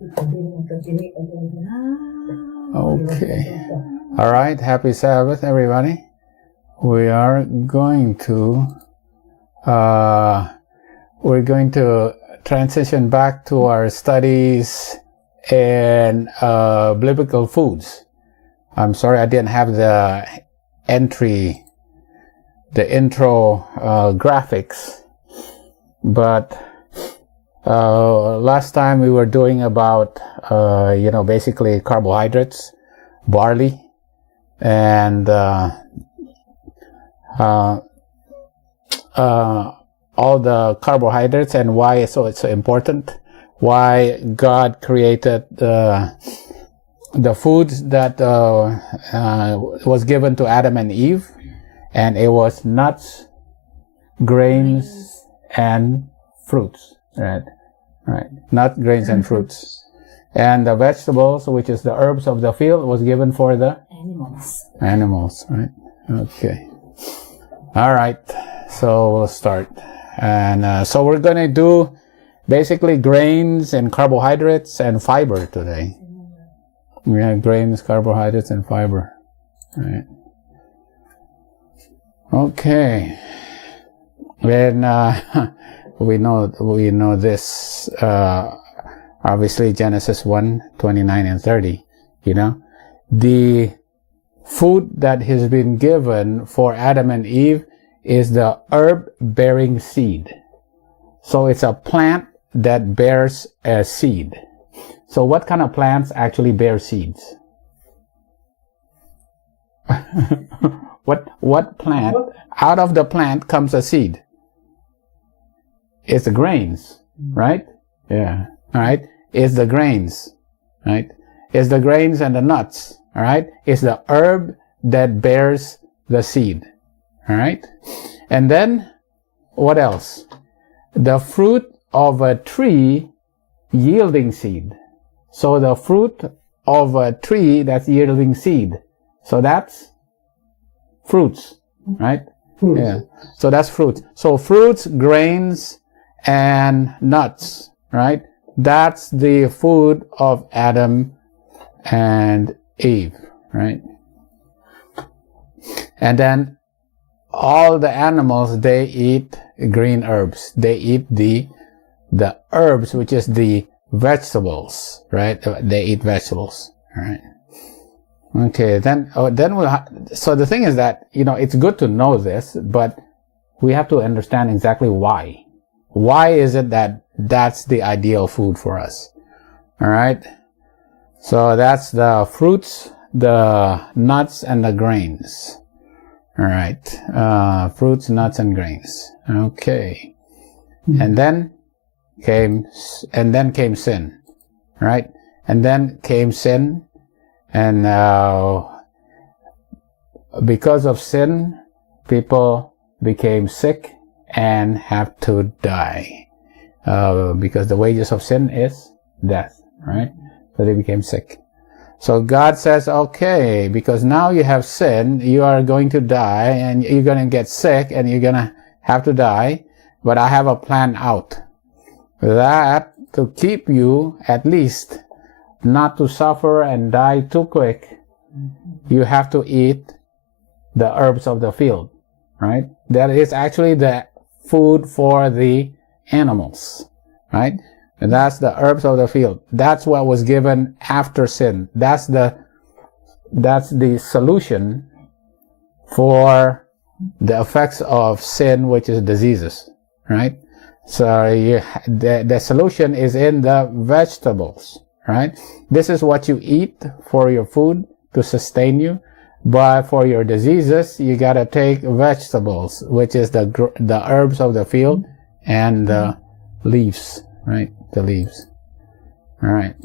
Okay. All right. Happy Sabbath, everybody. We are going to transition back to our studies in biblical foods. I'm sorry I didn't have the intro graphics, but last time we were doing about basically carbohydrates, barley, and all the carbohydrates and why it's so important, why God created the foods that was given to Adam and Eve, and it was nuts, grains, and fruits. Right. Nuts, grains, and fruits. And the vegetables, which is the herbs of the field, was given for the animals. Right. Okay. All right. So we'll start. And so we're going to do basically grains and carbohydrates and fiber today. We have grains, carbohydrates, and fiber. Right. Okay. Then we know this. Obviously, Genesis 1:29 and 30. The food that has been given for Adam and Eve is the herb-bearing seed. So it's a plant that bears a seed. So what kind of plants actually bear seeds? What plant? Out of the plant comes a seed. It's the grains, right? Yeah. All right. It's the grains, right? It's the grains and the nuts. All right. It's the herb that bears the seed. All right. And then what else? The fruit of a tree yielding seed. So the fruit of a tree that's yielding seed. So that's fruits, right? Fruits. Yeah. So that's fruits. So fruits, grains, and nuts, right? That's the food of Adam and Eve, right? And then all the animals, they eat green herbs. They eat the herbs, which is the vegetables, right? They eat vegetables, right? Okay, so the thing is that, it's good to know this, but we have to understand exactly why. Why is it that that's the ideal food for us? All right. So that's the fruits, the nuts, and the grains. All right. Fruits, nuts, and grains. Okay. And then came sin. Right. And then came sin. And because of sin, people became sick and have to die. Because the wages of sin is death, right? So they became sick. So God says, okay, because now you have sin, you are going to die, and you're going to get sick, and you're going to have to die, but I have a plan out. That to keep you, at least, not to suffer and die too quick, you have to eat the herbs of the field, right? That is actually the food for the animals, right? And that's the herbs of the field. That's what was given after sin. That's the solution for the effects of sin, which is diseases, right? So the solution is in the vegetables, right? This is what you eat for your food to sustain you. But for your diseases, you gotta take vegetables, which is the herbs of the field and the leaves, right? The leaves. All right.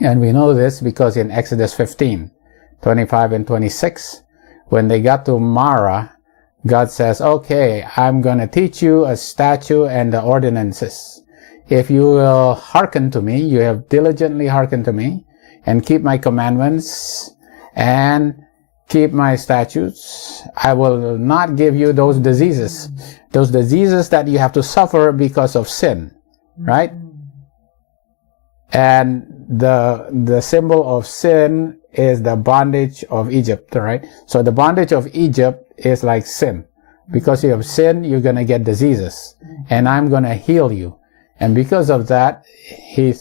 And we know this because in Exodus 15:25 and 26, when they got to Marah, God says, okay, I'm going to teach you a statute and the ordinances. If you will hearken to me, you have diligently hearkened to me, and keep my commandments and keep my statutes, I will not give you those diseases that you have to suffer because of sin, right? And the symbol of sin is the bondage of Egypt, right? So the bondage of Egypt is like sin. Because you have sin, you're going to get diseases. And I'm going to heal you. And because of that, he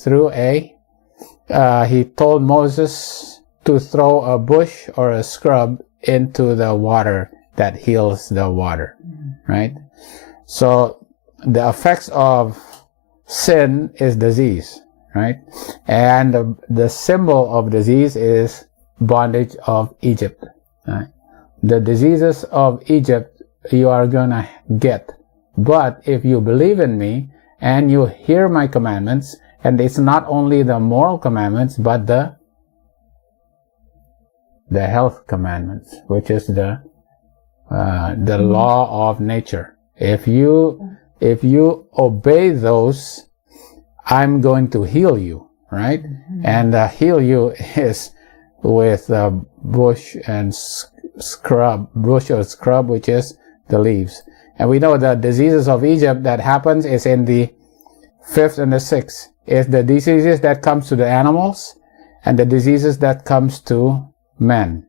told Moses to throw a bush or a scrub into the water that heals the water, right? So the effects of sin is disease, right? And the symbol of disease is bondage of Egypt, right? The diseases of Egypt you are gonna get. But if you believe in me and you hear my commandments, and it's not only the moral commandments, but the health commandments, which is the law of nature. If you obey those, I'm going to heal you, right? And heal you is with bush or scrub, which is the leaves. And we know the diseases of Egypt that happens is in the 5th and the 6th. It's the diseases that comes to the animals and the diseases that comes to men.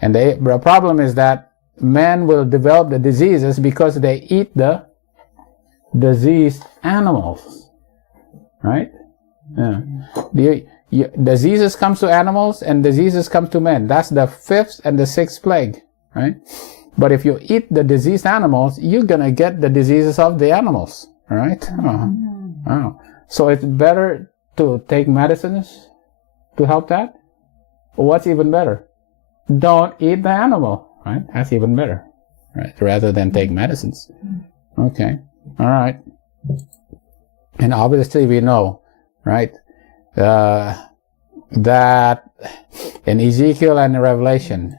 And the problem is that men will develop the diseases because they eat the diseased animals, right? Yeah. Diseases comes to animals and diseases come to men. That's the 5th and the 6th plague, right? But if you eat the diseased animals, you're gonna get the diseases of the animals, right? So it's better to take medicines to help that. What's even better? Don't eat the animal, right? That's even better, right? Rather than take medicines. Okay, all right. And obviously we know, right, that in Ezekiel and the Revelation,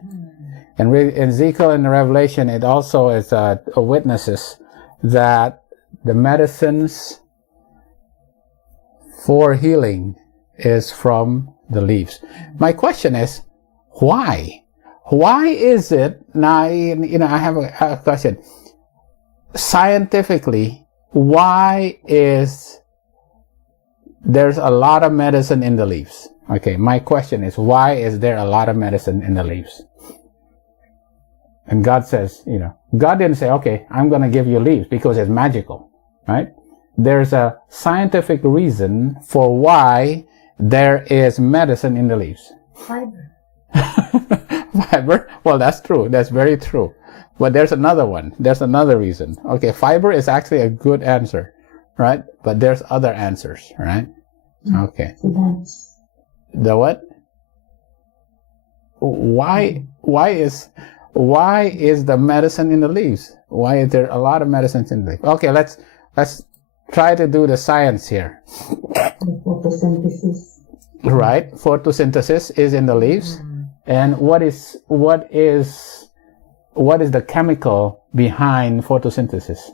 in Ezekiel and the Revelation, it also is witnesses that the medicines for healing is from the leaves. My question is, why? Why is it, now, I have a question. Scientifically, why is there's a lot of medicine in the leaves? Okay, my question is, why is there a lot of medicine in the leaves? And God says, God didn't say, okay, I'm going to give you leaves because it's magical, right? There's a scientific reason for why there is medicine in the leaves. Fiber. Fiber? Well, that's true. That's very true. But there's another one. There's another reason. Okay, fiber is actually a good answer, right? But there's other answers, right? Okay. The what? Why is the medicine in the leaves? Why is there a lot of medicines in the leaves? Okay, let's try to do the science here. Photosynthesis. Right, photosynthesis is in the leaves. And what is the chemical behind photosynthesis?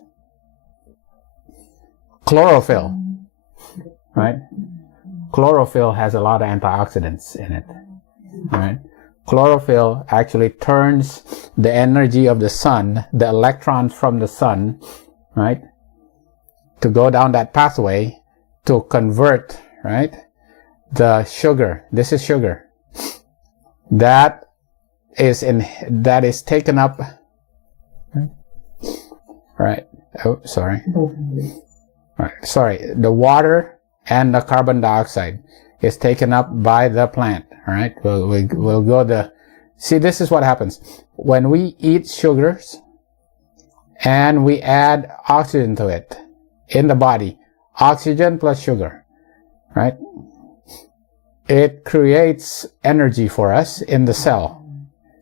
Chlorophyll, right? Chlorophyll has a lot of antioxidants in it, right? Chlorophyll actually turns the energy of the sun, the electrons from the sun, right, to go down that pathway to convert, right, the sugar. This is sugar. That is taken up, right? Oh, sorry. Right. Sorry. The water and the carbon dioxide is taken up by the plant. All right. We'll go see, this is what happens when we eat sugars and we add oxygen to it in the body. Oxygen plus sugar, right? It creates energy for us in the cell.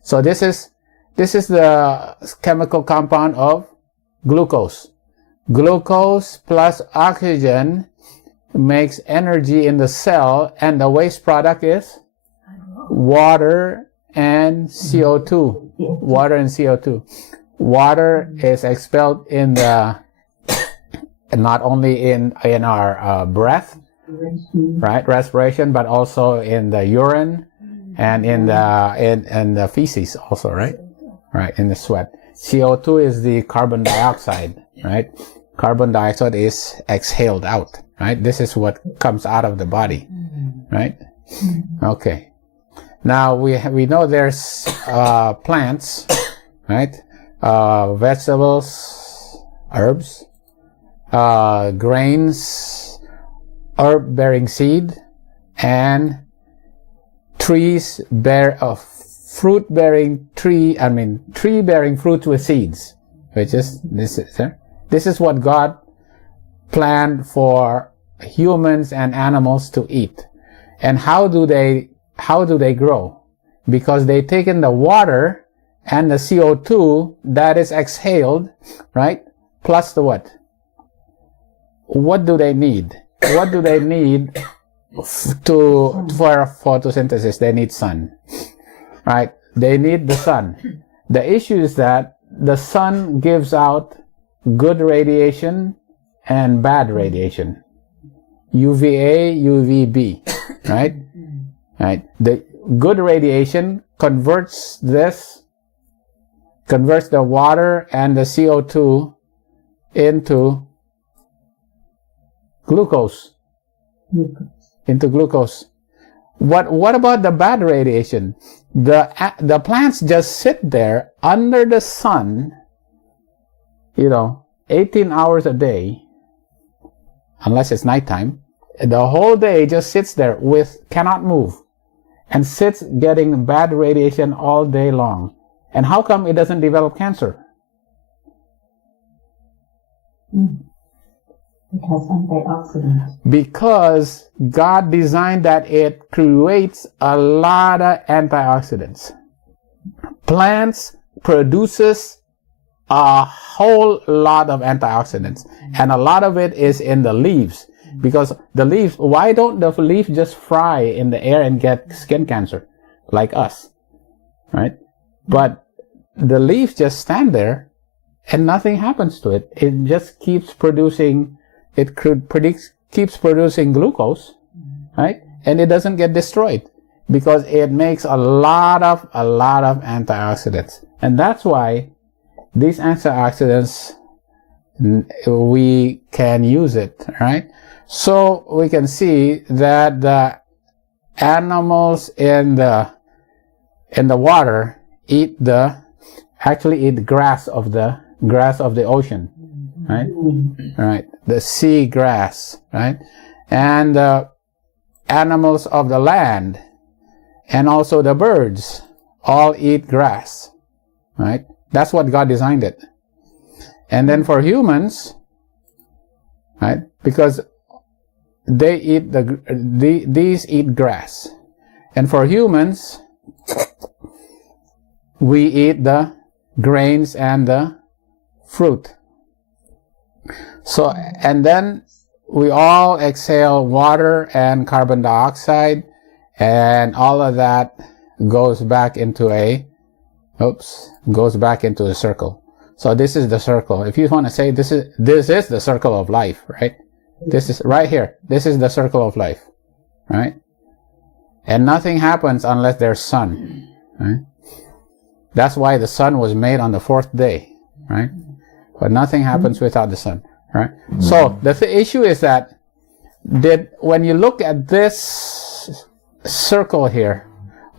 So this is the chemical compound of glucose. Glucose plus oxygen makes energy in the cell, and the waste product is water and CO2. Water and CO2. Water is expelled in the, not only in our breath, right, respiration, but also in the urine and in the feces also, right, in the sweat. CO2 is the carbon dioxide, right? Carbon dioxide is exhaled out, right? This is what comes out of the body. right? Okay. Now we know there's plants, right? Vegetables, herbs, grains, herb-bearing seed, and trees bear a fruit-bearing tree. I mean, tree-bearing fruit with seeds, which is this is what God planned for humans and animals to eat. And how do they grow? Because they take in the water and the CO2 that is exhaled, right? Plus the what? What do they need? What do they need for photosynthesis? They need sun, right? They need the sun. The issue is that the sun gives out good radiation and bad radiation. UVA, UVB, right? Right. The good radiation converts the water and the CO2 into glucose. Into glucose. What about the bad radiation? The plants just sit there under the sun, 18 hours a day, unless it's nighttime. The whole day just sits there cannot move, and sits getting bad radiation all day long. And how come it doesn't develop cancer? Because antioxidants. Because God designed that it creates a lot of antioxidants. Plants produces a whole lot of antioxidants, and a lot of it is in the leaves. Because the leaves, why don't the leaf just fry in the air and get skin cancer like us, right? But the leaves just stand there and nothing happens to it. It just keeps producing, keeps producing glucose, right? And it doesn't get destroyed because it makes a lot of antioxidants. And that's why these antioxidants, we can use it, right? So we can see that the animals in the water actually eat grass of the ocean, right? Right, the sea grass, right? And the animals of the land and also the birds all eat grass, right? That's what God designed it. And then for humans, right? Because they eat these eat grass, and for humans, we eat the grains and the fruit. So, and then we all exhale water and carbon dioxide, and all of that goes back into a circle. So this is the circle. If you want to say this is the circle of life, right? This is right here. This is the circle of life, right? And nothing happens unless there's sun, right? That's why the sun was made on the fourth day, right? But nothing happens without the sun, right? So the issue is that when you look at this circle here,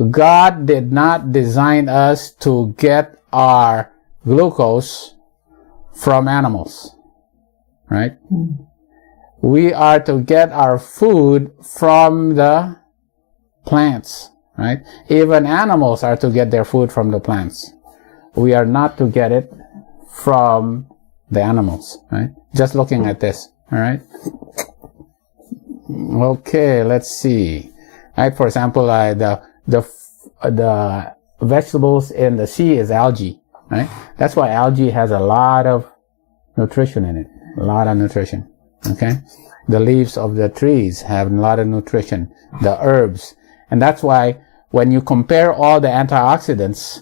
God did not design us to get our glucose from animals, right? We are to get our food from the plants, right? Even animals are to get their food from the plants. We are not to get it from the animals, right? Just looking at this, all right? Okay, let's see. Right, for example, the vegetables in the sea is algae, right? That's why algae has a lot of nutrition in it, a lot of nutrition. Okay, the leaves of the trees have a lot of nutrition, the herbs, and that's why when you compare all the antioxidants,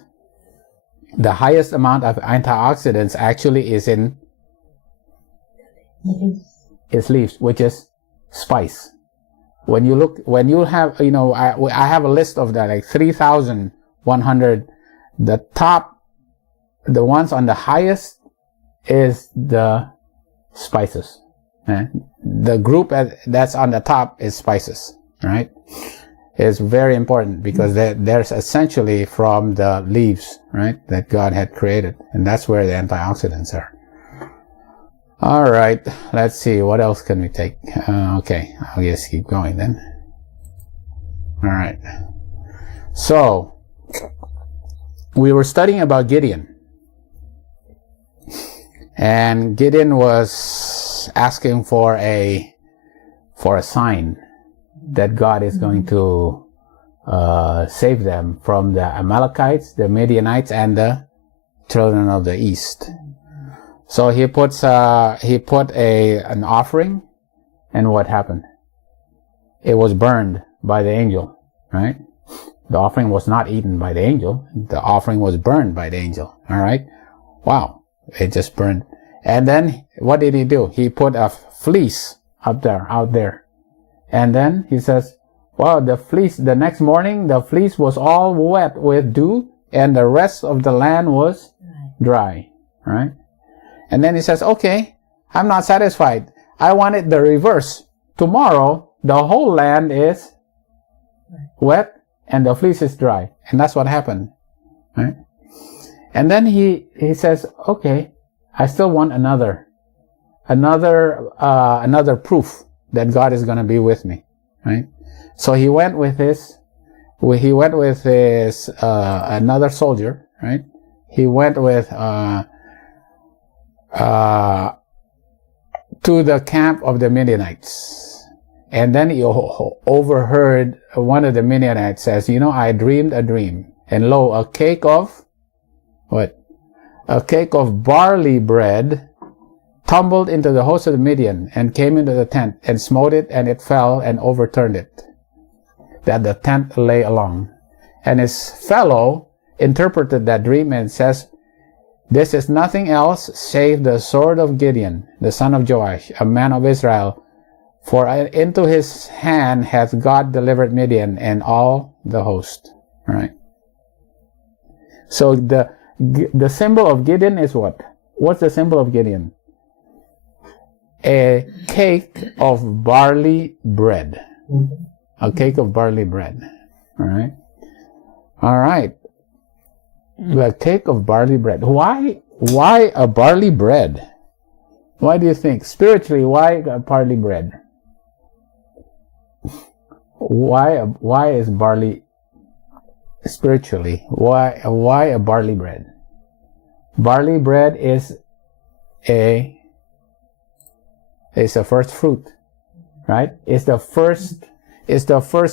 the highest amount of antioxidants actually is in leaves, which is spice. When you have, I have a list of that, like 3,100. The ones on the highest is the spices. The group that's on the top is spices. right? Is very important because there's essentially from the leaves, right, that God had created, and that's where the antioxidants are. All right, let's see, what else can we take? Okay, I'll just keep going then. All right, so we were studying about Gideon, and Gideon was asking for a sign that God is going to save them from the Amalekites, the Midianites, and the children of the east. So he put an offering, and what happened? It was burned by the angel, right? The offering was not eaten by the angel. The offering was burned by the angel. All right. Wow. It just burned. And then what did he do? He put a fleece out there. And then he says, wow, the next morning, the fleece was all wet with dew, and the rest of the land was dry, right? And then he says, okay, I'm not satisfied. I want it the reverse. Tomorrow, the whole land is wet, and the fleece is dry. And that's what happened, right? And then he says, okay, I still want another proof that God is going to be with me, right? So he went with his another soldier, right? He went with to the camp of the Midianites, and then he overheard one of the Midianites says, you know, I dreamed a dream, and lo, a cake of barley bread tumbled into the host of the Midian and came into the tent and smote it, and it fell and overturned it, that the tent lay along. And his fellow interpreted that dream and says, this is nothing else save the sword of Gideon, the son of Joash, a man of Israel, for into his hand hath God delivered Midian and all the host. All right. So the symbol of Gideon is what? What's the symbol of Gideon? A cake of barley bread. A cake of barley bread. All right. All right. The cake of barley bread. Why a barley bread? Why do you think? Spiritually, why a barley bread? Why is barley spiritually? Why a barley bread? Barley bread is a first fruit, right? It's the first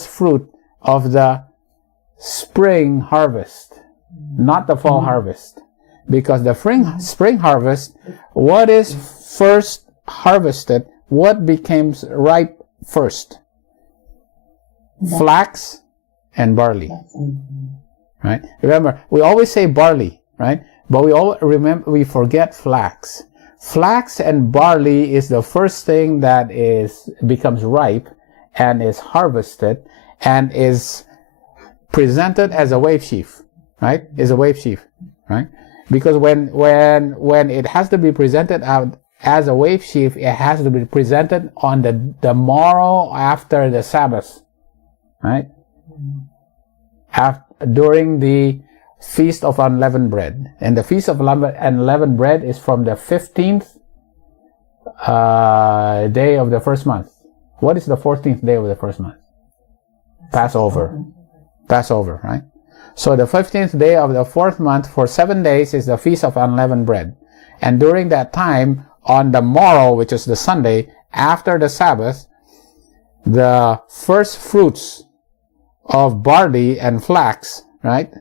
fruit of the spring harvest, not the fall harvest. Because the spring harvest, what is first harvested, what becomes ripe first? Flax and barley, right? Remember, we always say barley, right? But we forget flax. Flax and barley is the first thing that becomes ripe and is harvested and is presented as a wave sheaf, right? Is a wave sheaf, right? Because when it has to be presented out as a wave sheaf, it has to be presented on the morrow after the Sabbath, right? During the Feast of Unleavened Bread. And the Feast of Unleavened Bread is from the 15th day of the first month. What is the 14th day of the first month? Passover. Passover, right? So the 15th day of the fourth month for 7 days is the Feast of Unleavened Bread. And during that time, on the morrow, which is the Sunday, after the Sabbath, the first fruits of barley and flax, right,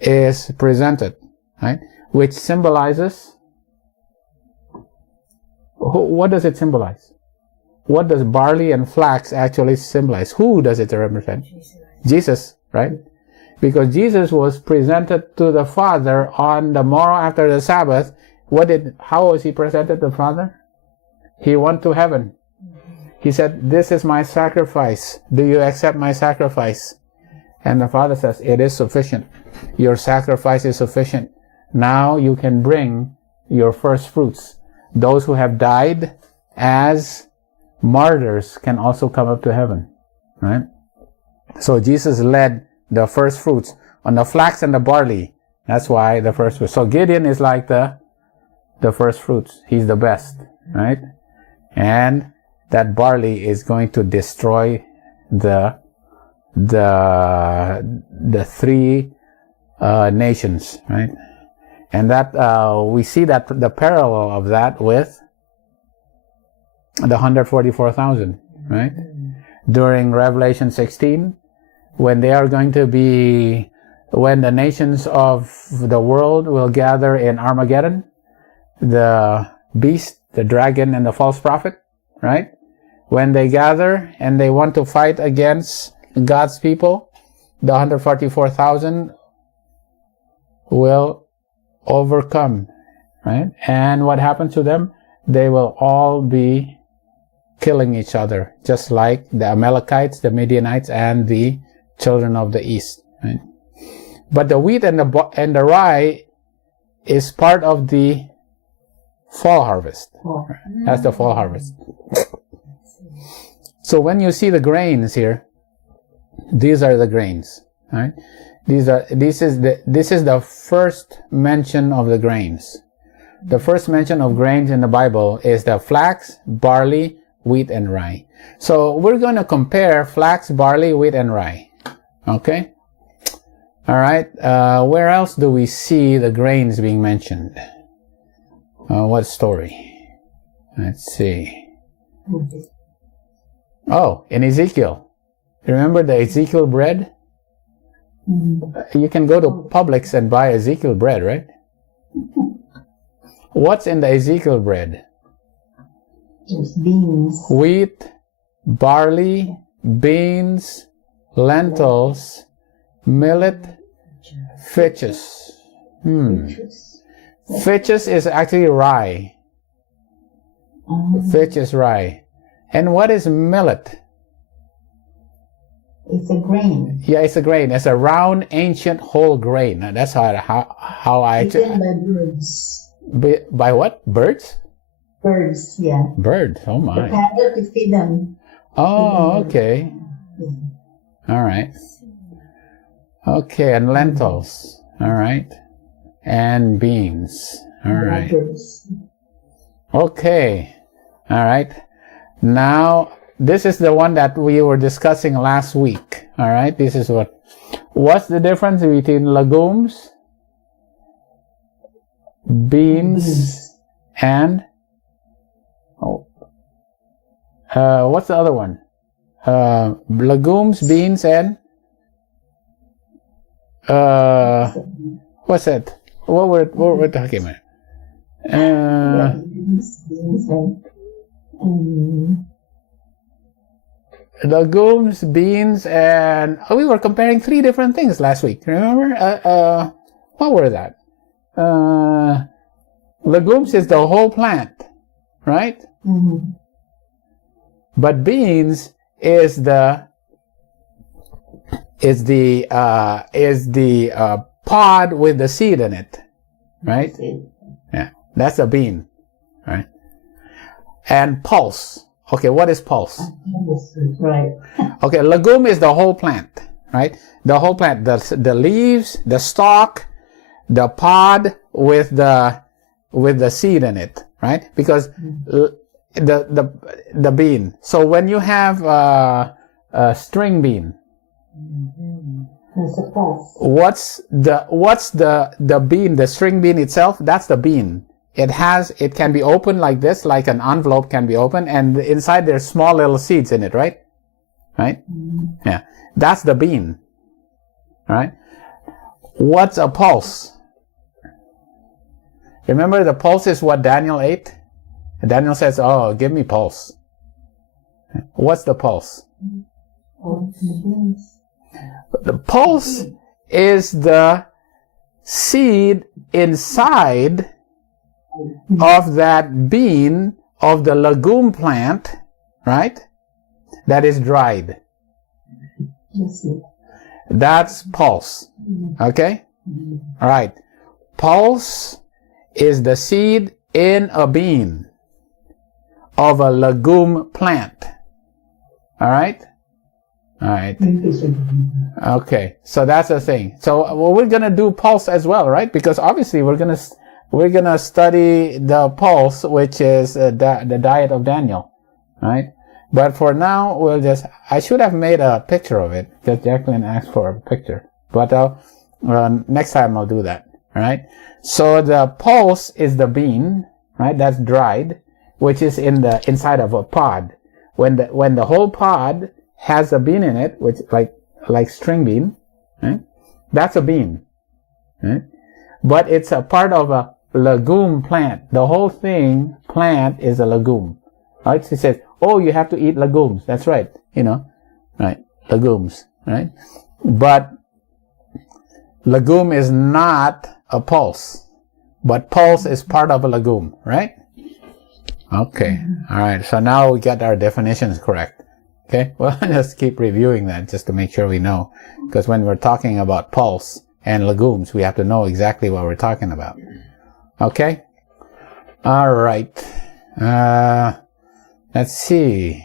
is presented, right, which symbolizes, what does it symbolize? What does barley and flax actually symbolize? Who does it represent? Jesus, right? Because Jesus was presented to the Father on the morrow after the Sabbath. How was he presented to the Father? He went to heaven. He said, this is my sacrifice. Do you accept my sacrifice? And the Father says, it is sufficient. Your sacrifice is sufficient. Now you can bring your first fruits. Those who have died as martyrs can also come up to heaven, right? So Jesus led the first fruits on the flax and the barley. That's why the first fruits. So Gideon is like the first fruits. He's the best, right? And that barley is going to destroy the three nations, right? And that we see that the parallel of that with the 144,000, right? During Revelation 16, when they are going to be, when the nations of the world will gather in Armageddon, the beast, the dragon, and the false prophet, right? When they gather and they want to fight against God's people, the 144,000 will overcome, right? And what happens to them? They will all be killing each other, just like the Amalekites, the Midianites, and the children of the east, right? But the wheat and the rye is part of the fall harvest. Right? That's the fall harvest. So when you see the grains here, these are the grains, right? This is the first mention of the grains. The first mention of grains in the Bible is the flax, barley, wheat, and rye. So we're going to compare flax, barley, wheat, and rye. Okay? All right. Where else do we see the grains being mentioned? What story? Let's see. Oh, in Ezekiel. Remember the Ezekiel bread? You can go to Publix and buy Ezekiel bread, right? What's in the Ezekiel bread? There's beans. Wheat, barley, beans, lentils, millet, fitches. Fitches is actually rye. Fitch is rye. And what is millet? It's a grain. Yeah, it's a grain. It's a round, ancient, whole grain. That's how I... Eaten by birds. By what? Birds? Birds, yeah. Birds, oh my. The cattle to feed them. Oh, okay. All right. Okay, and lentils. All right. And beans. All right. Okay. All right. Now, this is the one that we were discussing last week. All right. This is what's the difference between legumes, beans, and what's the other one? Legumes, beans, and what's that? What we're talking about? Legumes, beans, and we were comparing 3 different things last week. Remember? What were that? Legumes is the whole plant, right? Mm-hmm. But beans is the pod with the seed in it, right? Yeah, that's a bean, right? And pulse. Okay, what is pulse? Right. Okay, legume is the whole plant, right? The whole plant, the leaves, the stalk, the pod with the seed in it, right? Because the bean. So when you have a string bean, That's a pulse. what's the bean? The string bean itself, that's the bean. It can be opened like this, like an envelope can be opened, and inside there's small little seeds in it, right? Right? Yeah. That's the bean. Right? What's a pulse? Remember, the pulse is what Daniel ate? Daniel says, "Oh, give me pulse." What's the pulse? The pulse is the seed inside of that bean of the legume plant, right? That is dried. That's pulse. Okay? All right. Pulse is the seed in a bean of a legume plant. All right? All right. Okay, so that's the thing. So well, we're gonna do pulse as well, right? Because obviously we're gonna study the pulse, which is the diet of Daniel, right? But for now, I should have made a picture of it because Jacqueline asked for a picture. But next time I'll do that, all right? So the pulse is the bean, right? That's dried, which is in the inside of a pod. When the whole pod has a bean in it, which like string bean, right? That's a bean, right? But it's a part of a legume plant. The whole plant is a legume, right? She says, oh, you have to eat legumes. That's right, right? Legumes, right? But legume is not a pulse, but pulse is part of a legume, right? Okay, all right. So now we got our definitions correct. Okay, well, let's keep reviewing that just to make sure we know. Because when we're talking about pulse and legumes, we have to know exactly what we're talking about. Okay? All right. Let's see.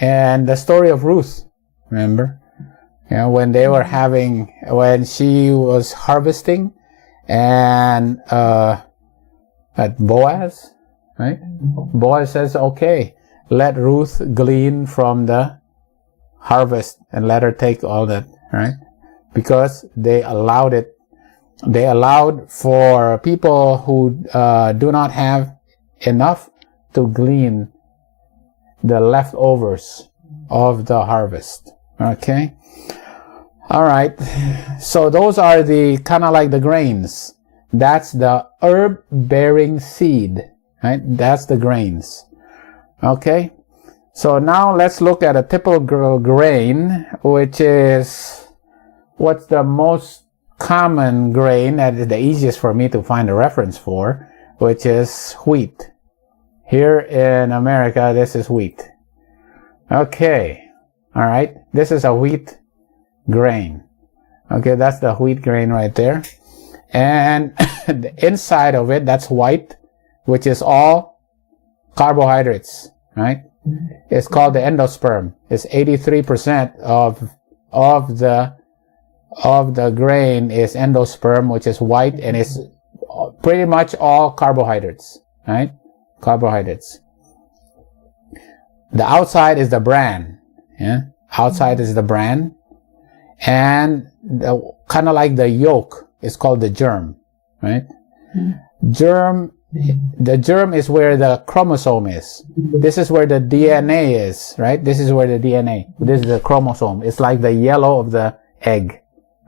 And the story of Ruth, remember? When she was harvesting and at Boaz, right? Boaz says, okay, let Ruth glean from the harvest and let her take all that, right? Because they allowed it. They allowed for people who do not have enough to glean the leftovers of the harvest. Okay? All right. So those are the kind of like the grains. That's the herb-bearing seed, right? That's the grains. Okay, so now let's look at a typical grain, which is what's the most common grain that is the easiest for me to find a reference for, which is wheat. Here in America, this is wheat. Okay, all right, this is a wheat grain. Okay, that's the wheat grain right there. And the inside of it, that's white, which is all carbohydrates, right? It's called the endosperm. It's 83% of the grain is endosperm, which is white, and it's pretty much all carbohydrates, right? Carbohydrates. The outside is the bran, yeah? Outside is the bran, and kind of like the yolk is called the germ, right? The germ is where the chromosome is. This is where the DNA is, right? This is where the DNA. This is the chromosome. It's like the yellow of the egg,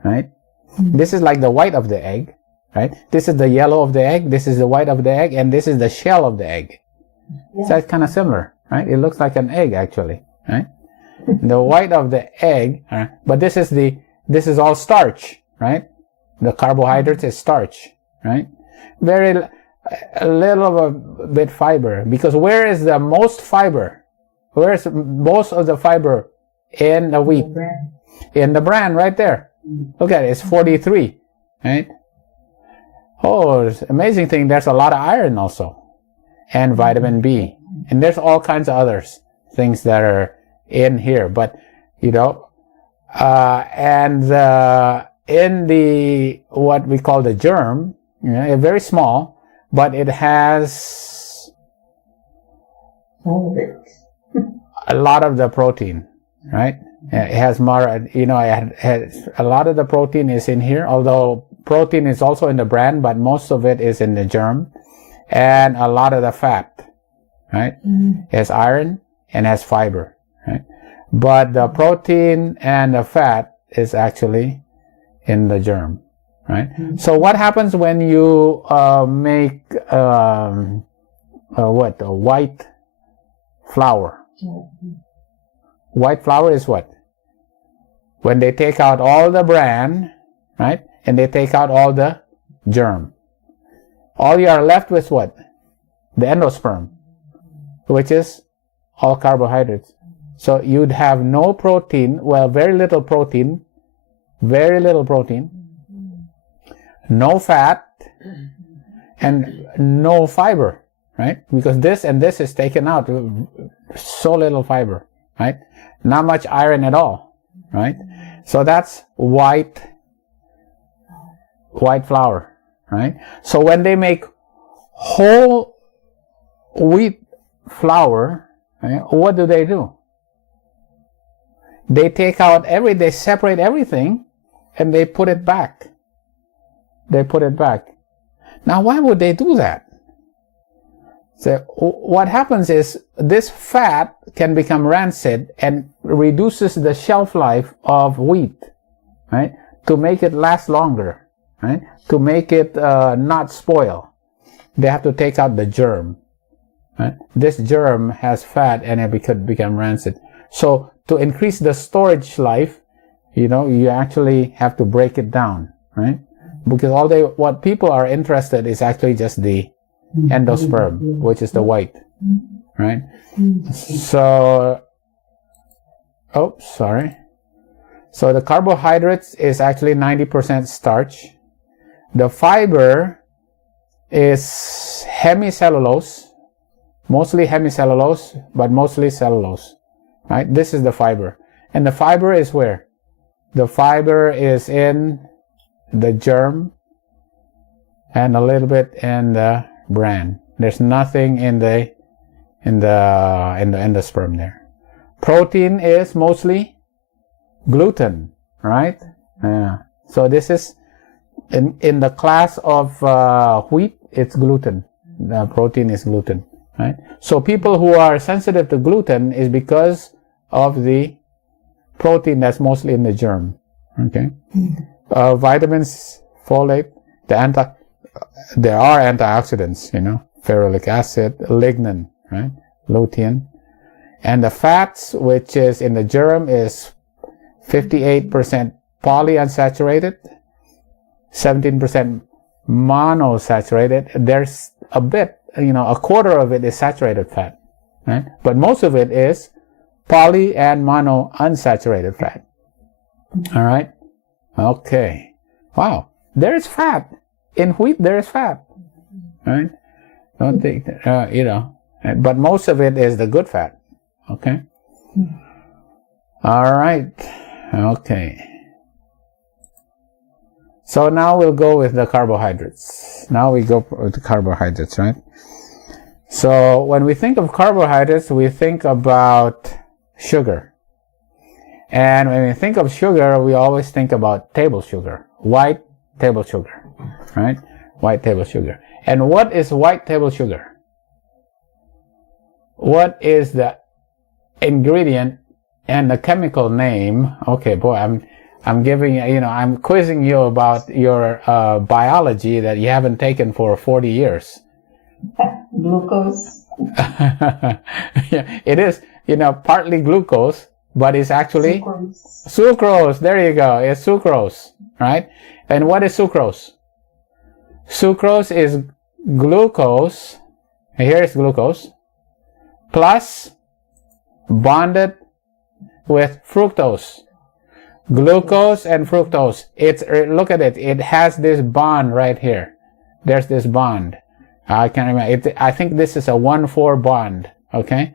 right? This is like the white of the egg, right? This is the yellow of the egg. This is the white of the egg, and this is the shell of the egg. Yeah. So it's kind of similar, right? It looks like an egg actually, right? The white of the egg, but this is all starch, right? The carbohydrates is starch, right? A little bit fiber, because where is the most fiber? Where is most of the fiber in the wheat? In the bran, right there. Look at it, it's 43, right? Oh, it's an amazing thing. There's a lot of iron also, and vitamin B, and there's all kinds of other things that are in here. But and in the what we call the germ, it's very small. But it has a lot of the protein, right? It has more, it has a lot of the protein is in here, although protein is also in the bran, but most of it is in the germ, and a lot of the fat, right? It has iron and has fiber, right? But the protein and the fat is actually in the germ. Right. So what happens when you make a white flour? White flour is what? When they take out all the bran, right, and they take out all the germ, all you are left with what? The endosperm, which is all carbohydrates. So you'd have no protein, very little protein, no fat, and no fiber, right? Because this and this is taken out, so little fiber, right? Not much iron at all. right? So that's white flour, right? So when they make whole wheat flour, right, what do? They take out they separate everything and they put it back. Now, why would they do that? So what happens is this fat can become rancid and reduces the shelf life of wheat, right? To make it last longer, right? To make it not spoil, they have to take out the germ, right? This germ has fat and it could become rancid. So to increase the storage life, you actually have to break it down, right? Because what people are interested is actually just the endosperm, which is the white, right? So, So the carbohydrates is actually 90% starch. The fiber is hemicellulose, mostly hemicellulose, but mostly cellulose, right? This is the fiber. And the fiber is where? The fiber is in the germ and a little bit in the bran. There's nothing in the endosperm there. Protein is mostly gluten, right? So this is in the class of wheat, it's gluten. The protein is gluten, right? So people who are sensitive to gluten is because of the protein that's mostly in the germ. Okay. Vitamins, folate, there are antioxidants, ferulic acid, lignin, right? Lutein. And the fats, which is in the germ, is 58% polyunsaturated, 17% monosaturated. There's a bit, a quarter of it is saturated fat, right? But most of it is poly and mono unsaturated fat. All right. Okay. Wow. There is fat in wheat. There is fat, right? Don't think that, but most of it is the good fat. Okay. All right. Okay. So now we'll go with the carbohydrates. Now we go with the carbohydrates, right? So when we think of carbohydrates, we think about sugar. And when we think of sugar, we always think about table sugar, white table sugar, right? White table sugar. And what is white table sugar? What is the ingredient and the chemical name? Okay, boy, I'm giving, I'm quizzing you about your biology that you haven't taken for 40 years. Glucose. Yeah, it is, partly glucose, but it's actually Sucrose. sucrose. There you go. It's sucrose, right? And what is sucrose? Sucrose is glucose. Here is glucose plus bonded with fructose. Glucose and fructose. Look at it. It has this bond right here. There's this bond. I can't remember. I think this is a 1,4 bond. Okay.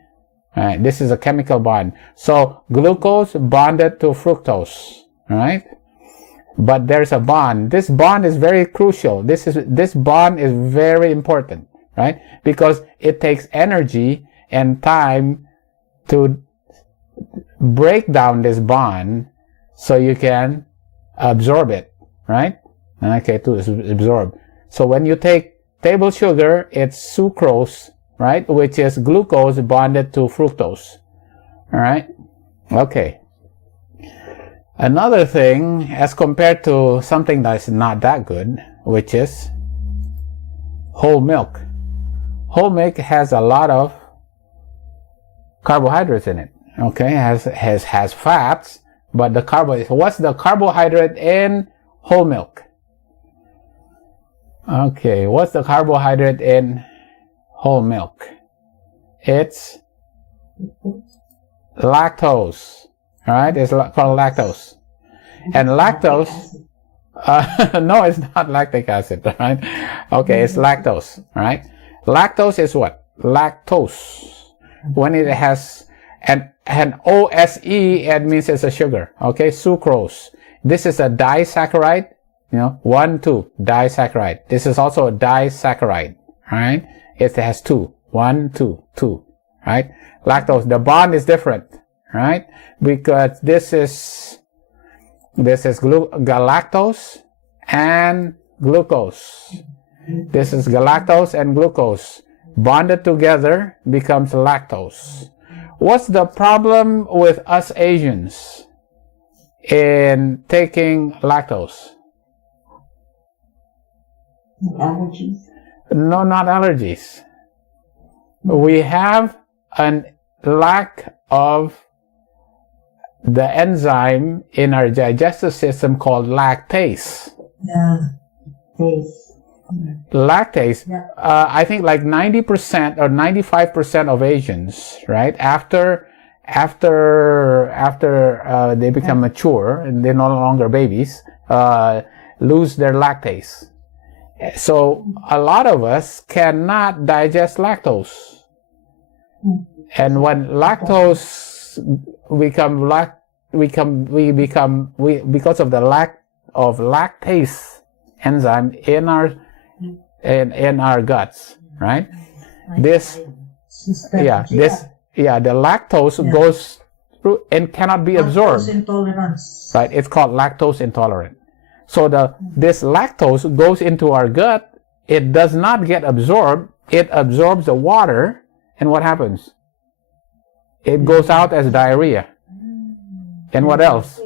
All right. This is a chemical bond. So glucose bonded to fructose. All right. But there's a bond. This bond is very crucial. This bond is very important, right? Because it takes energy and time to break down this bond so you can absorb it, right? Okay, to absorb. So when you take table sugar, it's sucrose, right? Which is glucose bonded to fructose. All right? Okay. Another thing, as compared to something that's not that good, which is whole milk. Whole milk has a lot of carbohydrates in it. Okay, has fats, but the carbohydrates. What's the carbohydrate in whole milk? Okay, what's the carbohydrate in whole milk? It's lactose. All right, it's called lactose. And lactose, no, it's not lactic acid, right? Okay, it's lactose, all right? Lactose is what? Lactose. When it has And OSE, it means it's a sugar. Okay, sucrose. This is a disaccharide. 1, 2, disaccharide. This is also a disaccharide. Right? It has 2. 1, 2, 2. Right? Lactose. The bond is different. Right? Because this is galactose and glucose. This is galactose and glucose. Bonded together becomes lactose. What's the problem with us Asians in taking lactose? Allergies. No, not allergies. We have a lack of the enzyme in our digestive system called lactase. Yeah. Taste. Lactase, Yeah. I think like 90% or 95% of Asians, right, after they become mature and they're no longer babies, lose their lactase. So a lot of us cannot digest lactose. And when lactose because of the lack of lactase enzyme in our guts, right? The lactose goes through and cannot be absorbed. Lactose intolerance. Right? It's called lactose intolerant. So this lactose goes into our gut. It does not get absorbed. It absorbs the water, and what happens? It goes out as diarrhea. And what else?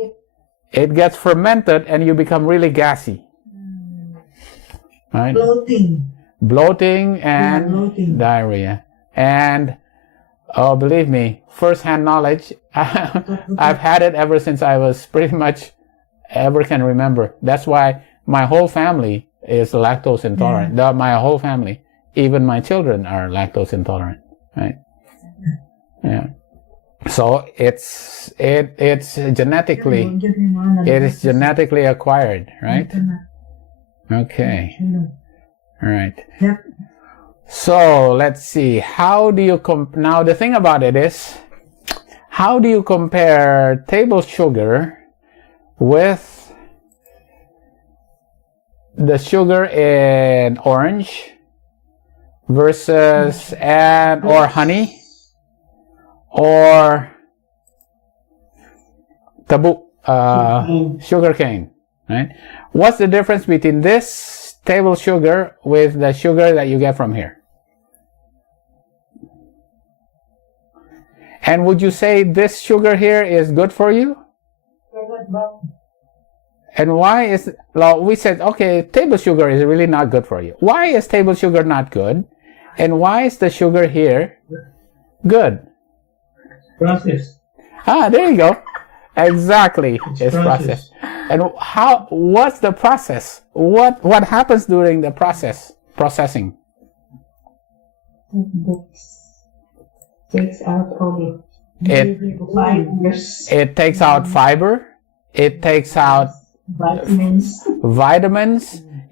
It gets fermented, and you become really gassy. Right? Bloating and diarrhea. And believe me, first-hand knowledge, I've had it ever since I was pretty much ever can remember. That's why my whole family is lactose intolerant. My whole family, even my children, are lactose intolerant. Right? Yeah. So it's genetically, it is genetically acquired, right? Okay. All right. Yep. So let's see. How do you now the thing about it is, how do you compare table sugar with the sugar in orange versus or honey or sugar cane, right? What's the difference between this table sugar with the sugar that you get from here? And would you say this sugar here is good for you? And why is, well, we said, okay, table sugar is really not good for you. Why is table sugar not good? And why is the sugar here good? Process. There you go. Exactly. It's process. And what's the process? What happens during the processing? Takes out all the fibers. It takes out fiber. It takes out vitamins.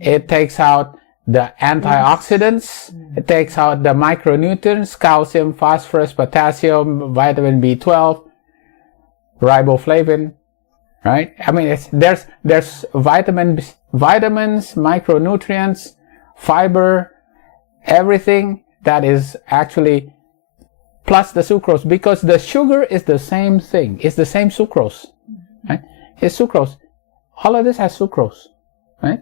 It takes out the antioxidants. It takes out the micronutrients, calcium, phosphorus, potassium, vitamin B12, riboflavin, right? I mean, there's vitamins, micronutrients, fiber, everything that is actually plus the sucrose, because the sugar is the same thing. It's the same sucrose, right? It's sucrose. All of this has sucrose, right?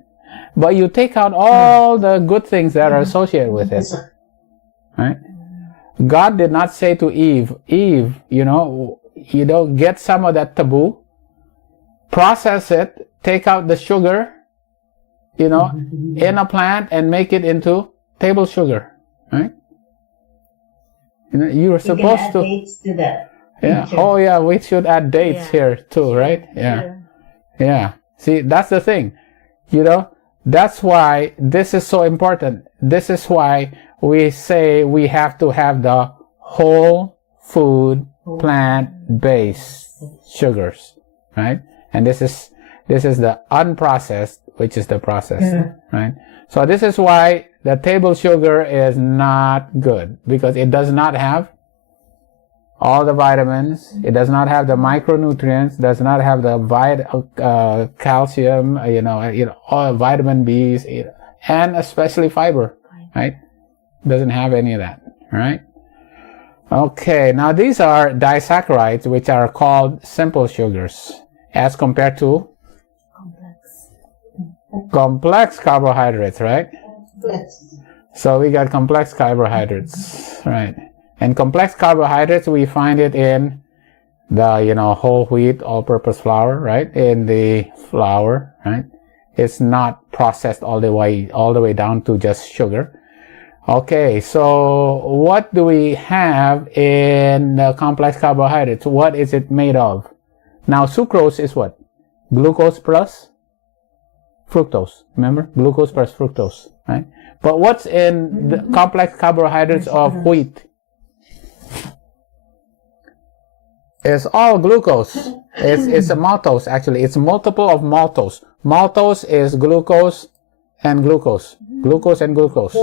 But you take out all the good things that are associated with it, right? God did not say to Eve, get some of that taboo, process it, take out the sugar, in a plant and make it into table sugar, right? You are supposed to. Dates to that. Yeah. Picture. Oh, yeah. We should add dates here too, right? Yeah. Yeah. See, that's the thing. That's why this is so important. This is why we say we have to have the whole food plant-based sugars, right? And this is the unprocessed, which is the processed, right? So this is why the table sugar is not good, because it does not have all the vitamins. It does not have the micronutrients, does not have the calcium, all vitamin B's, and especially fiber, right? Doesn't have any of that, right? Okay, now these are disaccharides, which are called simple sugars, as compared to complex carbohydrates, right? Yes. So we got complex carbohydrates, right? And complex carbohydrates, we find it in the, whole wheat, all-purpose flour, right? In the flour, right? It's not processed all the way down to just sugar. Okay, so what do we have in the complex carbohydrates? What is it made of? Now, sucrose is what? Glucose plus fructose. Remember? Glucose plus fructose, right? But what's in the complex carbohydrates of wheat? It's all glucose. It's a maltose, actually. It's multiple of maltose. Maltose is glucose and glucose. Glucose and glucose.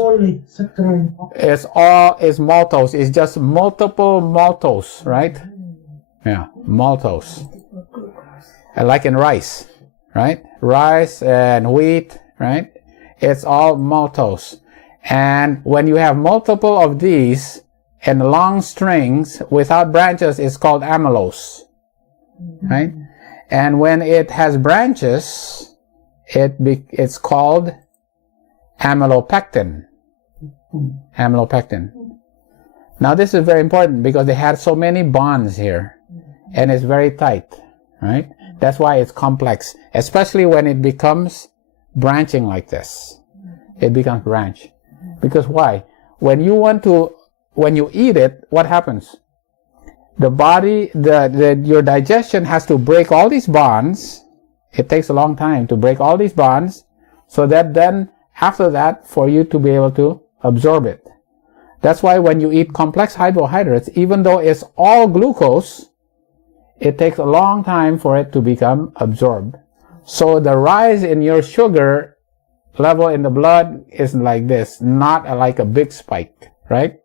It's maltose. It's just multiple maltose, right? Yeah, maltose. Like in rice, right? Rice and wheat, right? It's all maltose. And when you have multiple of these and long strings without branches, it's called amylose, right? And when it has branches, it's called amylopectin. Amylopectin. Now this is very important because they had so many bonds here and it's very tight, right? That's why it's complex, especially when it becomes branching like this. It becomes branch. Because why? When you eat it, what happens? The body, your digestion has to break all these bonds. It takes a long time to break all these bonds so that then after that for you to be able to absorb it. That's why when you eat complex carbohydrates, even though it's all glucose, it takes a long time for it to become absorbed. So the rise in your sugar level in the blood is like this, not like a big spike, right?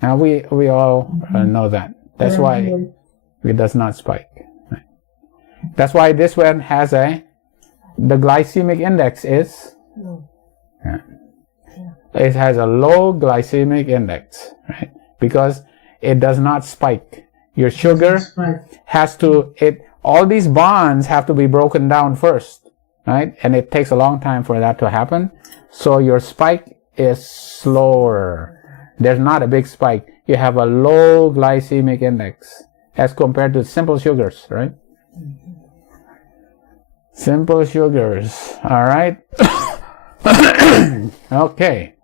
Now we all know that. That's why it does not spike. Right? That's why this one has the glycemic index is, it has a low glycemic index, right? Because it does not spike. Your sugar has to, all these bonds have to be broken down first, right? And it takes a long time for that to happen. So your spike is slower. There's not a big spike. You have a low glycemic index as compared to simple sugars, right? Simple sugars, all right? Okay.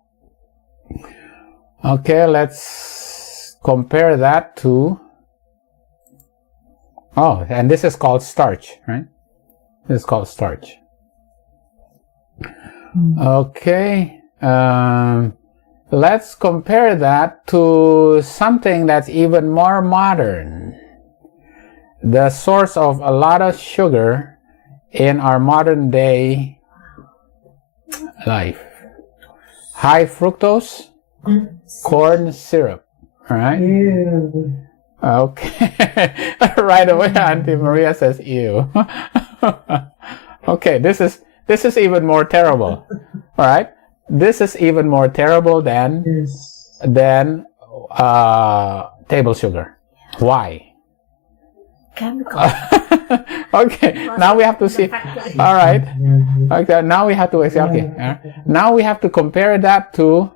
Okay, let's compare that to, and this is called starch, right? This is called starch. Okay, let's compare that to something that's even more modern. The source of a lot of sugar in our modern day life. High fructose corn syrup. All right? Ew. Okay. Right away, Auntie Maria says, ew. Okay, this is even more terrible. All right? This is even more terrible than table sugar. Why? Chemical. Okay, now we have to see. All right. Okay, now we have to now we have to compare that to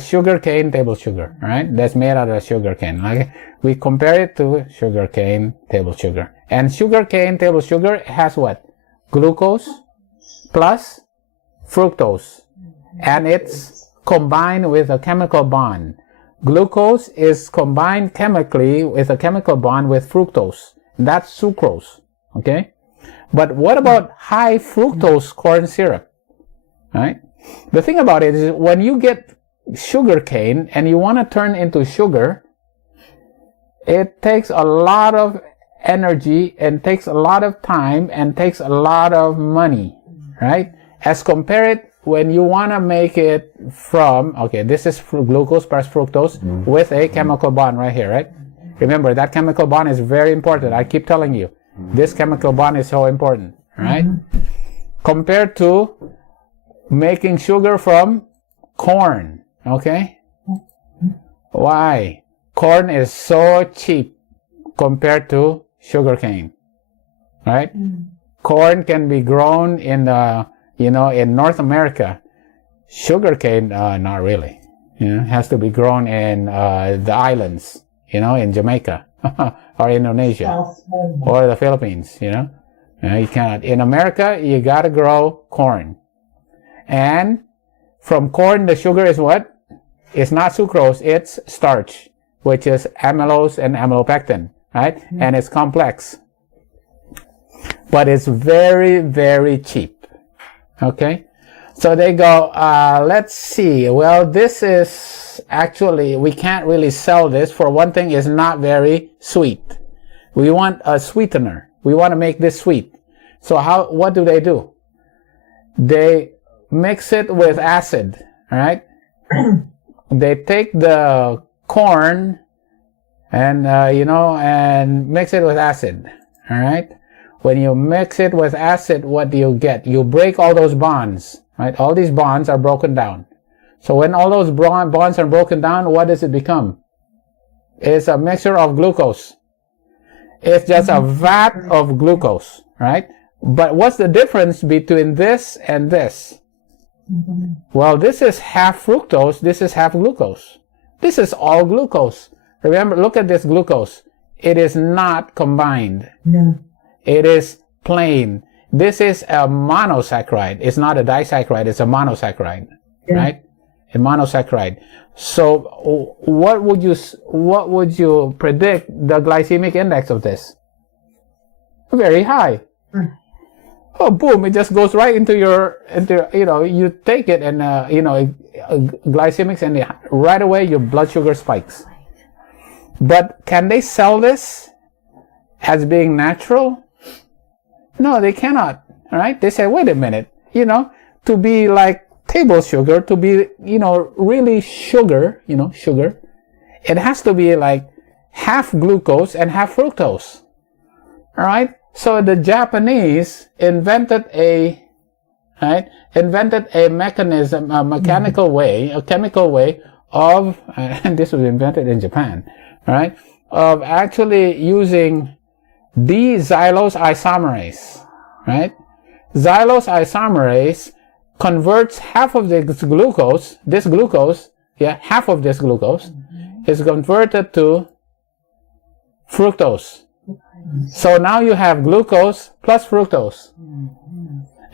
sugar cane table sugar. All right, that's made out of sugar cane. Okay, we compare it to sugar cane table sugar, and sugar cane table sugar has what? Glucose plus fructose, and it's combined with a chemical bond. Glucose is combined chemically with a chemical bond with fructose. That's sucrose. Okay? But what about high fructose corn syrup? Right? The thing about it is when you get sugar cane and you want to turn into sugar, it takes a lot of energy and takes a lot of time and takes a lot of money. Right? As compared when you want to make it from, okay, this is glucose plus fructose with a chemical bond right here, right? Remember, that chemical bond is very important. I keep telling you, this chemical bond is so important, right? Compared to making sugar from corn, okay? Why? Corn is so cheap compared to sugarcane, right? Corn can be grown in in North America. Sugarcane, not really. It has to be grown in the islands, in Jamaica or Indonesia or the Philippines. You cannot. In America, you gotta grow corn, and from corn, the sugar is what? It's not sucrose, it's starch, which is amylose and amylopectin, right? And it's complex. But it's very, very cheap. Okay? So they go, let's see. Well, this is actually, we can't really sell this. For one thing, it's not very sweet. We want a sweetener. We want to make this sweet. So what do? They mix it with acid, right? They take the corn and, and mix it with acid, all right? When you mix it with acid, what do you get? You break all those bonds, right? All these bonds are broken down. So when all those bonds are broken down, what does it become? It's a mixture of glucose. It's just a vat of glucose, right? But what's the difference between this and this? Well, this is half fructose, this is half glucose. This is all glucose. Remember, look at this glucose. It is not combined. No. It is plain. This is a monosaccharide. It's not a disaccharide, it's a monosaccharide, right? A monosaccharide. So what would you predict the glycemic index of this? Very high. Oh, boom, it just goes right into you take it and, glycemics, and right away your blood sugar spikes. But can they sell this as being natural? No, they cannot, all right? They say, wait a minute, to be like table sugar, to be, really sugar, sugar, it has to be like half glucose and half fructose, all right? So the Japanese invented a mechanism, a mechanical way, a chemical way of, and this was invented in Japan, right? Of actually using D-xylose isomerase, right? Xylose isomerase converts half of this glucose, half of this glucose is converted to fructose. So now you have glucose plus fructose.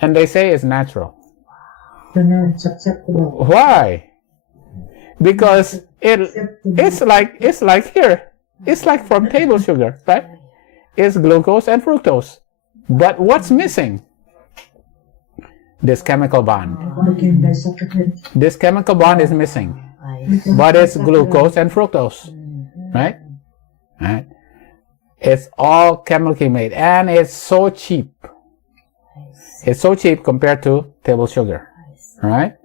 And they say it's natural. It's acceptable. Why? Because it's like here. It's like from table sugar, right? It's glucose and fructose. But what's missing? This chemical bond. This chemical bond is missing. But it's glucose and fructose. Right? Right? It's all chemically made, and it's so cheap. It's so cheap compared to table sugar, right?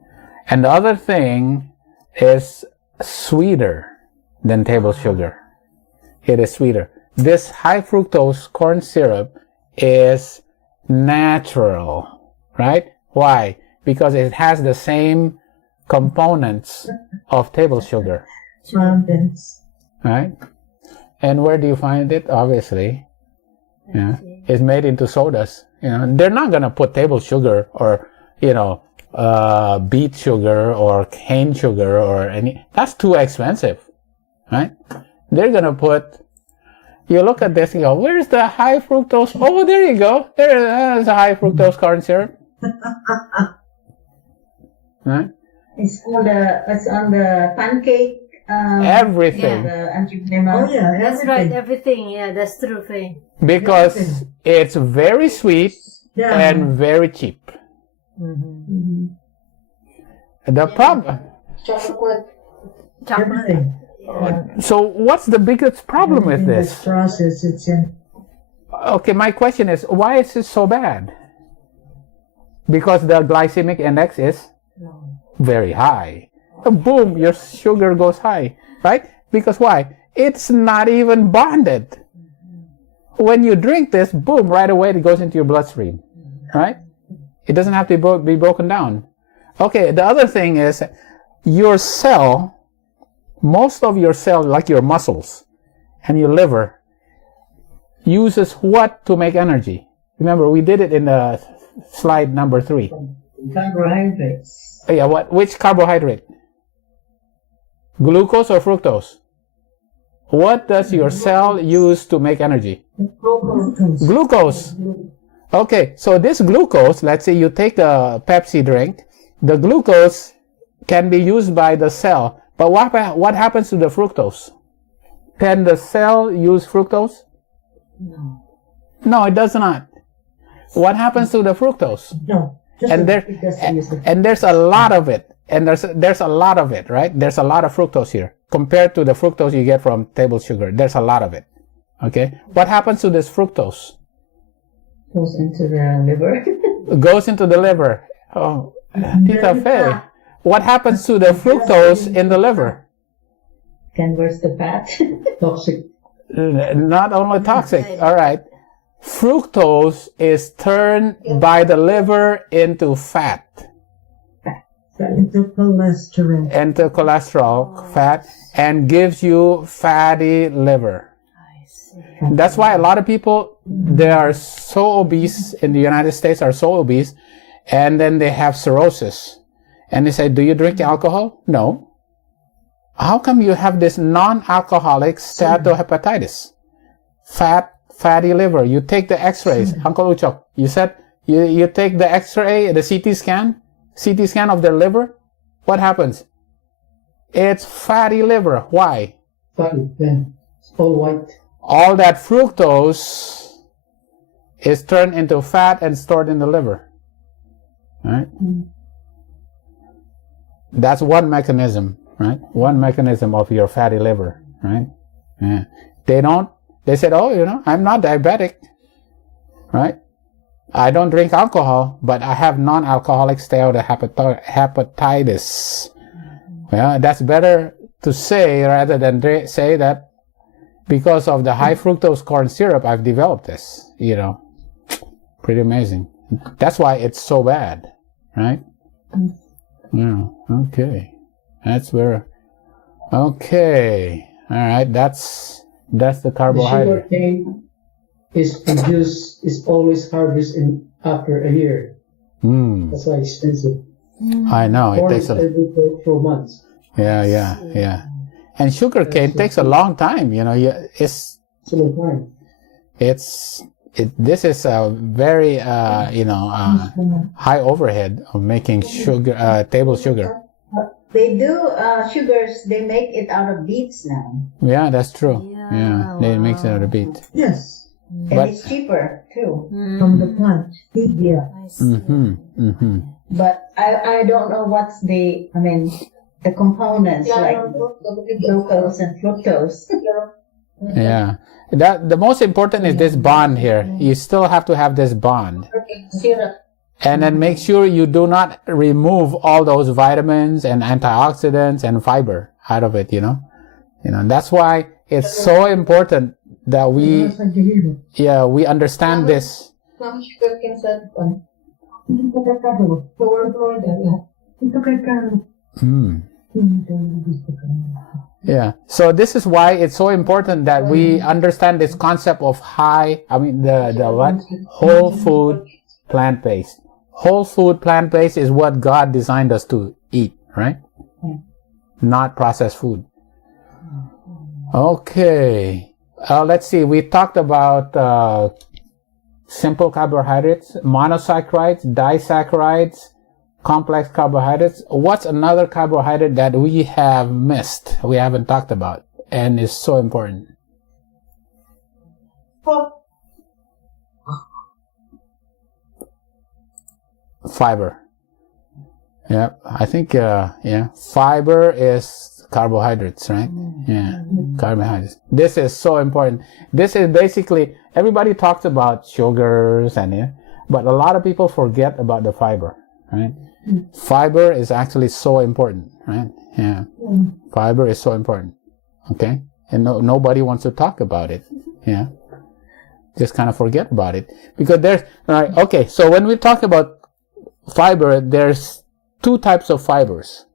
And the other thing is sweeter than table sugar. It is sweeter. This high fructose corn syrup is natural, right? Why? Because it has the same components of table sugar, right? And where do you find it? Obviously, it's made into sodas. They're not gonna put table sugar or beet sugar or cane sugar or any. That's too expensive, right? They're gonna put. You look at this and go, "Where's the high fructose?" Oh, there you go. There's a high fructose corn syrup. Right? It's on the pancake. Everything. That's right, everything. Yeah, that's true thing. Because it's very sweet and very cheap. The problem. Chocolate. Chocolate. So what's the biggest problem with this? Process it's in. Okay, my question is, why is it so bad? Because the glycemic index is very high. Boom, your sugar goes high, right? Because why? it's not even bonded. When you drink this, boom, right away it goes into your bloodstream, right? It doesn't have to be broken down. Okay, the other thing is your cell, most of your cell, like your muscles and your liver, uses what to make energy? Remember, we did it in the slide number 3. Carbohydrates. Yeah, which carbohydrate? Glucose or fructose? What does your cell use to make energy? Glucose. Okay, so this glucose, let's say you take a Pepsi drink, the glucose can be used by the cell, but what happens to the fructose? Can the cell use fructose? No. No, it does not. What happens to the fructose? No. And there's a lot of it, and there's a lot of it, right? There's a lot of fructose here compared to the fructose you get from table sugar. There's a lot of it. Okay, what happens to this fructose? Goes into the liver. Goes into the liver. Oh, Tita Faye, what happens to the fructose in the liver? Converts to fat. Toxic. Not only toxic. All right. Fructose is turned by the liver into fat. Into cholesterol. Into cholesterol, fat, and gives you fatty liver. I see. That's why a lot of people, they are so obese in the United States, are so obese, and then they have cirrhosis. And they say, do you drink alcohol? No. How come you have this non-alcoholic steatohepatitis? Fatty liver. You take the x-rays. Uncle Uchok, you said you take the x-ray, the CT scan of their liver. What happens? It's fatty liver. Why? Fatty. Yeah. It's all white. All that fructose is turned into fat and stored in the liver. Right? That's one mechanism, right? One mechanism of your fatty liver, right? Yeah. They said, oh, I'm not diabetic, right? I don't drink alcohol, but I have non-alcoholic steatohepatitis. Well, that's better to say rather than say that because of the high fructose corn syrup, I've developed this, Pretty amazing. That's why it's so bad, right? Yeah, okay. Okay. All right, that's the carbohydrate. The sugarcane is always harvested after a year. That's why it's expensive. I know. It Corn takes is every 4 months. Yeah. And sugarcane takes a long time, It's a long time. This is a very, high overhead of making sugar, table sugar. They do sugars. They make it out of beets now, Yeah, that's true. Yeah, they mix it out of beet. Yes. and But- it's cheaper too. From the plant. Yeah. I see. But I don't know what's the components like glucose and fructose. Yeah. The most important is this bond here. You still have to have this bond. And then make sure you do not remove all those vitamins and antioxidants and fiber out of it, That's why it's so important that we understand this. Yeah. So this is why it's so important that we understand this concept of whole food plant-based. Whole food plant-based is what God designed us to eat, right? Not processed food. Okay. Let's see. We talked about simple carbohydrates, monosaccharides, disaccharides, complex carbohydrates. What's another carbohydrate that we have missed, we haven't talked about, and is so important? Fiber. Yeah, I think, fiber is carbohydrates, right? Yeah, carbohydrates. This is so important. This is basically, everybody talks about sugars but a lot of people forget about the fiber, right? Fiber is actually so important, right? Yeah. Fiber is so important. Okay? and nobody wants to talk about it. Yeah, just kind of forget about it, because there's right. Okay, so when we talk about fiber, there's two types of fibers.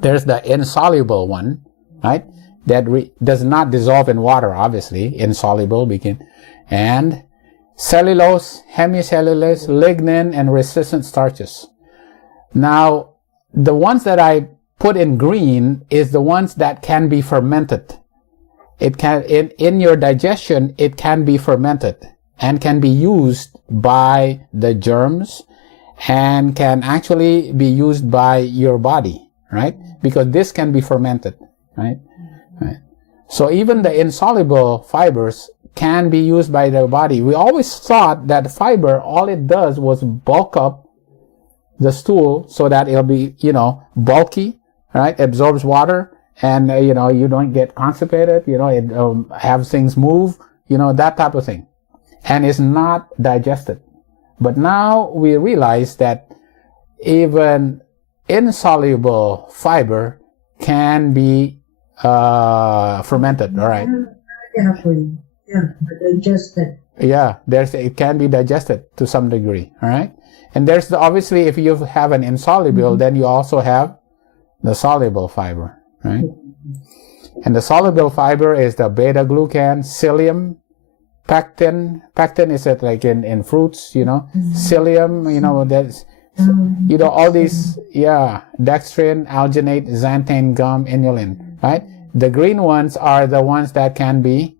There's the insoluble one, right? That does not dissolve in water, obviously, insoluble, and cellulose, hemicellulose, lignin, and resistant starches. Now, the ones that I put in green is the ones that can be fermented. It can, in your digestion, it can be fermented and can be used by the germs and can actually be used by your body, right? Because this can be fermented, right? Right. So even the insoluble fibers can be used by the body. We always thought that fiber, all it does was bulk up the stool so that it'll be, bulky, right? Absorbs water, and, you don't get constipated, it have things move, that type of thing. And it's not digested. But now we realize that even insoluble fiber can be fermented, all right? Digested. Yeah, it can be digested to some degree, all right? And there's obviously, if you have an insoluble, then you also have the soluble fiber, right? And the soluble fiber is the beta-glucan, psyllium, pectin. Pectin is it like in fruits, psyllium, that's, all these, dextrin, alginate, xanthine, gum, inulin, right? The green ones are the ones that can be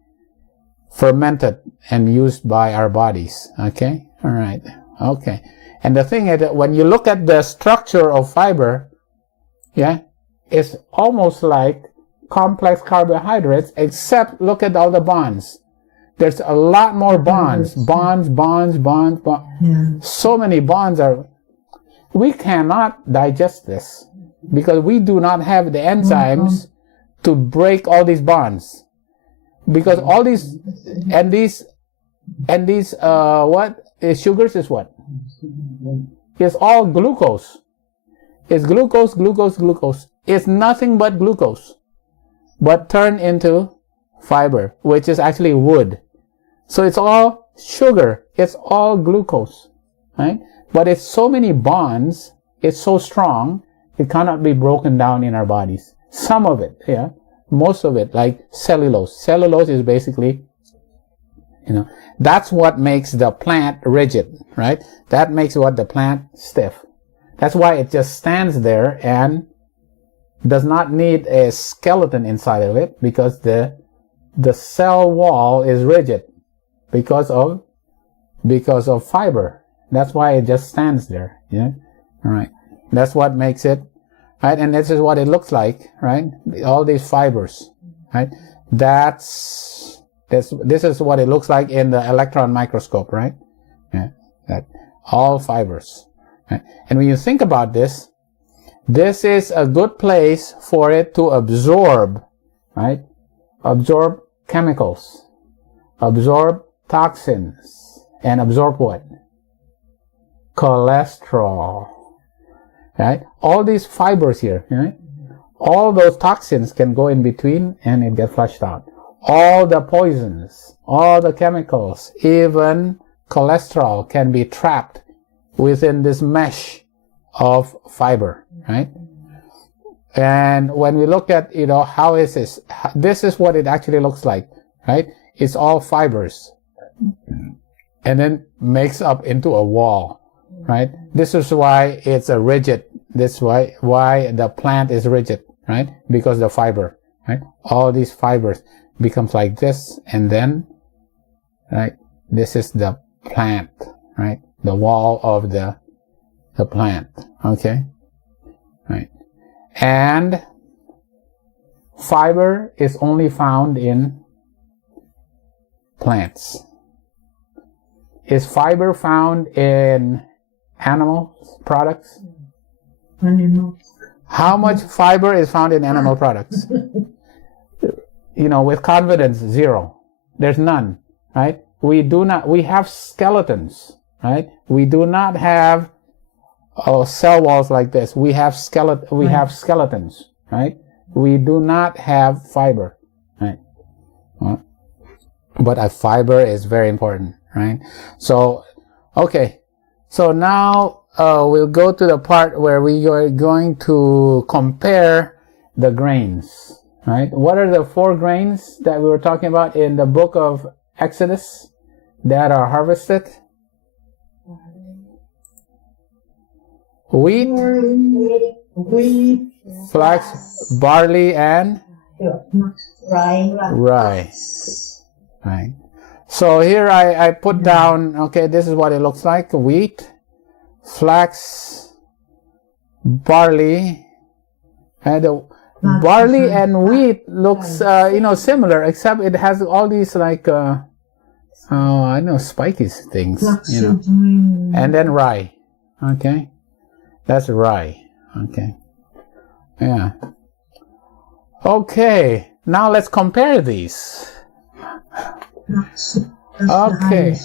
fermented and used by our bodies, okay? All right, okay. And the thing is that when you look at the structure of fiber, it's almost like complex carbohydrates, except look at all the bonds. There's a lot more bonds. Yeah. So many bonds we cannot digest this because we do not have the enzymes to break all these bonds. Because all these, sugars is what? It's all glucose. It's glucose. It's nothing but glucose, but turned into fiber, which is actually wood. So it's all sugar. It's all glucose, right? But it's so many bonds. It's so strong. It cannot be broken down in our bodies. Some of it, most of it, like cellulose. Cellulose is basically, that's what makes the plant rigid, right? That makes the plant stiff. That's why it just stands there and does not need a skeleton inside of it, because the cell wall is rigid because of fiber. That's why it just stands there. All right. That's what makes it, right? And this is what it looks like, right? All these fibers, right? This is what it looks like in the electron microscope, right? That all fibers. Right? And when you think about this is a good place for it to absorb, right? Absorb chemicals, absorb toxins, and absorb what? Cholesterol, right? All these fibers here, right? All those toxins can go in between and it gets flushed out. All the poisons, all the chemicals, even cholesterol can be trapped within this mesh of fiber, right? And when we look at, how is this is what it actually looks like, right? It's all fibers and then makes up into a wall, right? This is why it's a rigid. This is why the plant is rigid, right? Because the fiber, right? All these fibers becomes like this, and then, right? This is the plant, right? The wall of the plant, okay? Right. And fiber is only found in plants. Is fiber found in animal products? Animals. How much fiber is found in animal products? With confidence, 0. There's none, right? We have skeletons, right? We do not have cell walls like this. We have skeletons, right? We do not have fiber, right? But a fiber is very important, right? So, okay. So now we'll go to the part where we are going to compare the grains, right? What are the 4 grains that we were talking about in the book of Exodus that are harvested? Wheat, flax, barley, and rye. Right. So here I put down, okay, this is what it looks like. Wheat, flax, barley, and barley and wheat looks, similar, except it has all these like, I know, spiky things, and then rye. Okay. That's rye. Okay. Yeah. Okay. Now let's compare these. Okay.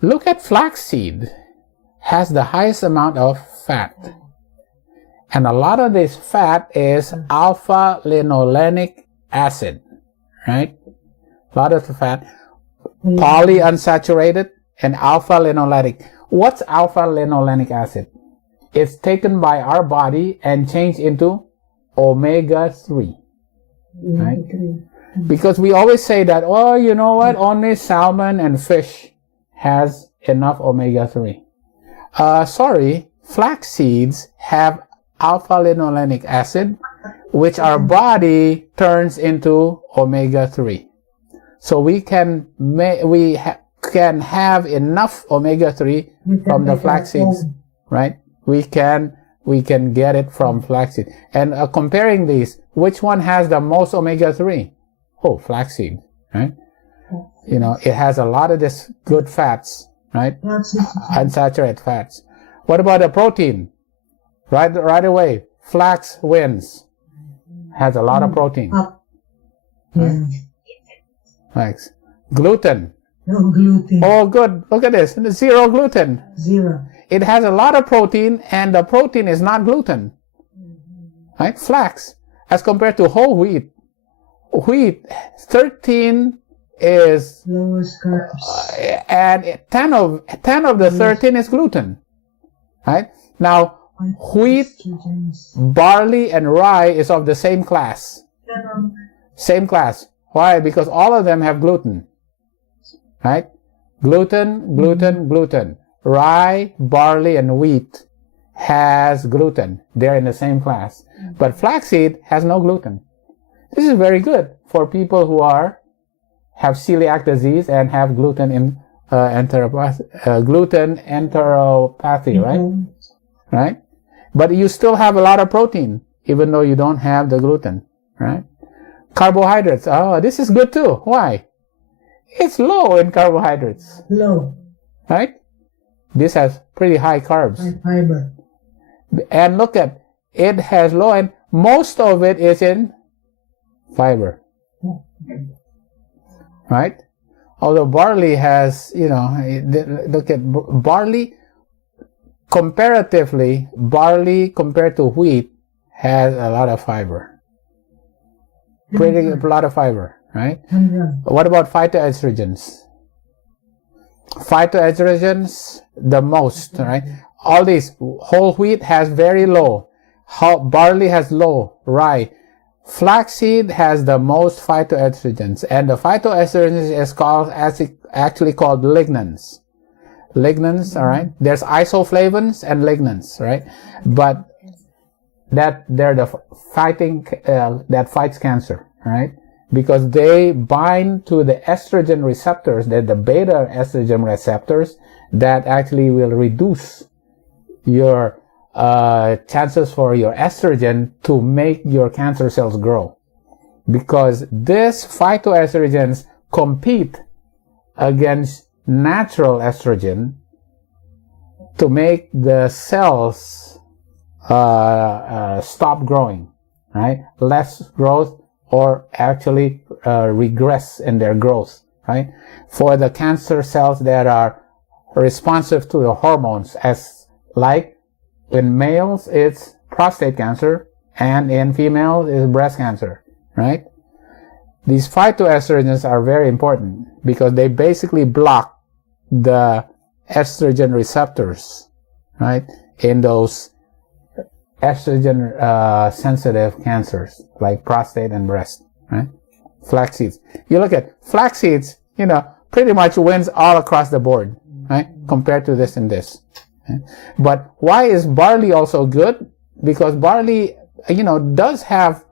Look at flaxseed. Has the highest amount of fat. And a lot of this fat is alpha-linolenic acid. Right? A lot of the fat. Polyunsaturated and alpha-linolenic. What's alpha-linolenic acid? It's taken by our body and changed into omega-3. Right? Because we always say that, oh, you know what? Only salmon and fish has enough omega-3. Sorry, flax seeds have alpha-linolenic acid, which our body turns into omega-3. So we can have enough omega-3 from the flax seeds, right? We can get it from flaxseed. And comparing these, which one has the most omega-3? Oh, flaxseed, right? You know, it has a lot of this good fats, right? Unsaturated fats. What about the protein? Right away, flax wins. Has a lot of protein. Right? Flax. Gluten. No gluten. Oh, good. Look at this. 0 gluten. 0. It has a lot of protein, and the protein is not gluten. Right? Flax, as compared to whole wheat. Wheat, 13 is, Lowest carbs. and 10 of the 13 is gluten. Right? Now, wheat, barley, and rye is of the same class. Same class. Why? Because all of them have gluten. Right? Gluten, gluten, gluten. Rye, barley, and wheat has gluten. They're in the same class. But flaxseed has no gluten. This is very good for people who have celiac disease and have gluten in gluten enteropathy, right? Right? But you still have a lot of protein, even though you don't have the gluten, right? Carbohydrates. Oh, this is good too. Why? It's low in carbohydrates. Low. Right? This has pretty high carbs. High fiber. And look at, it has low, and most of it is in fiber. Right? Although barley has, look at barley, comparatively, barley compared to wheat has a lot of fiber. Pretty a lot of fiber, right? What about phytoestrogens? Phytoestrogens, the most, right? All these, whole wheat has very low. Barley has low. Rye. Flaxseed has the most phytoestrogens, and the phytoestrogens is actually called lignans. Lignans, all right? There's isoflavones and lignans, right? But that they're the that fights cancer, right? Because they bind to the estrogen receptors, the beta estrogen receptors, that actually will reduce your chances for your estrogen to make your cancer cells grow. Because these phytoestrogens compete against natural estrogen to make the cells stop growing, right? Less growth, or actually regress in their growth, right? For the cancer cells that are responsive to the hormones, as like in males it's prostate cancer, and in females it's breast cancer, right? these phytoestrogens are very important because they basically block the estrogen receptors, right, in those estrogen sensitive cancers like prostate and breast, right? Flax seeds. You look at flax seeds, you know, pretty much wins all across the board, right? Compared to this and this. Okay? But why is barley also good? Because barley, you know, does have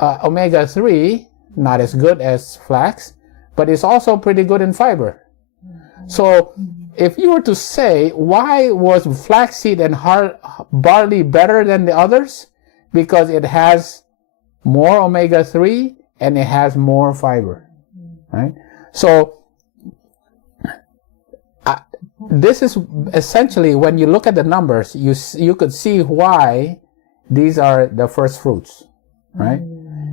omega-3, not as good as flax, but it's also pretty good in fiber. So if you were to say, why was flaxseed and barley better than the others? Because it has more omega-3 and it has more fiber, right? So this is essentially, when you look at the numbers, you could see why these are the first fruits, right?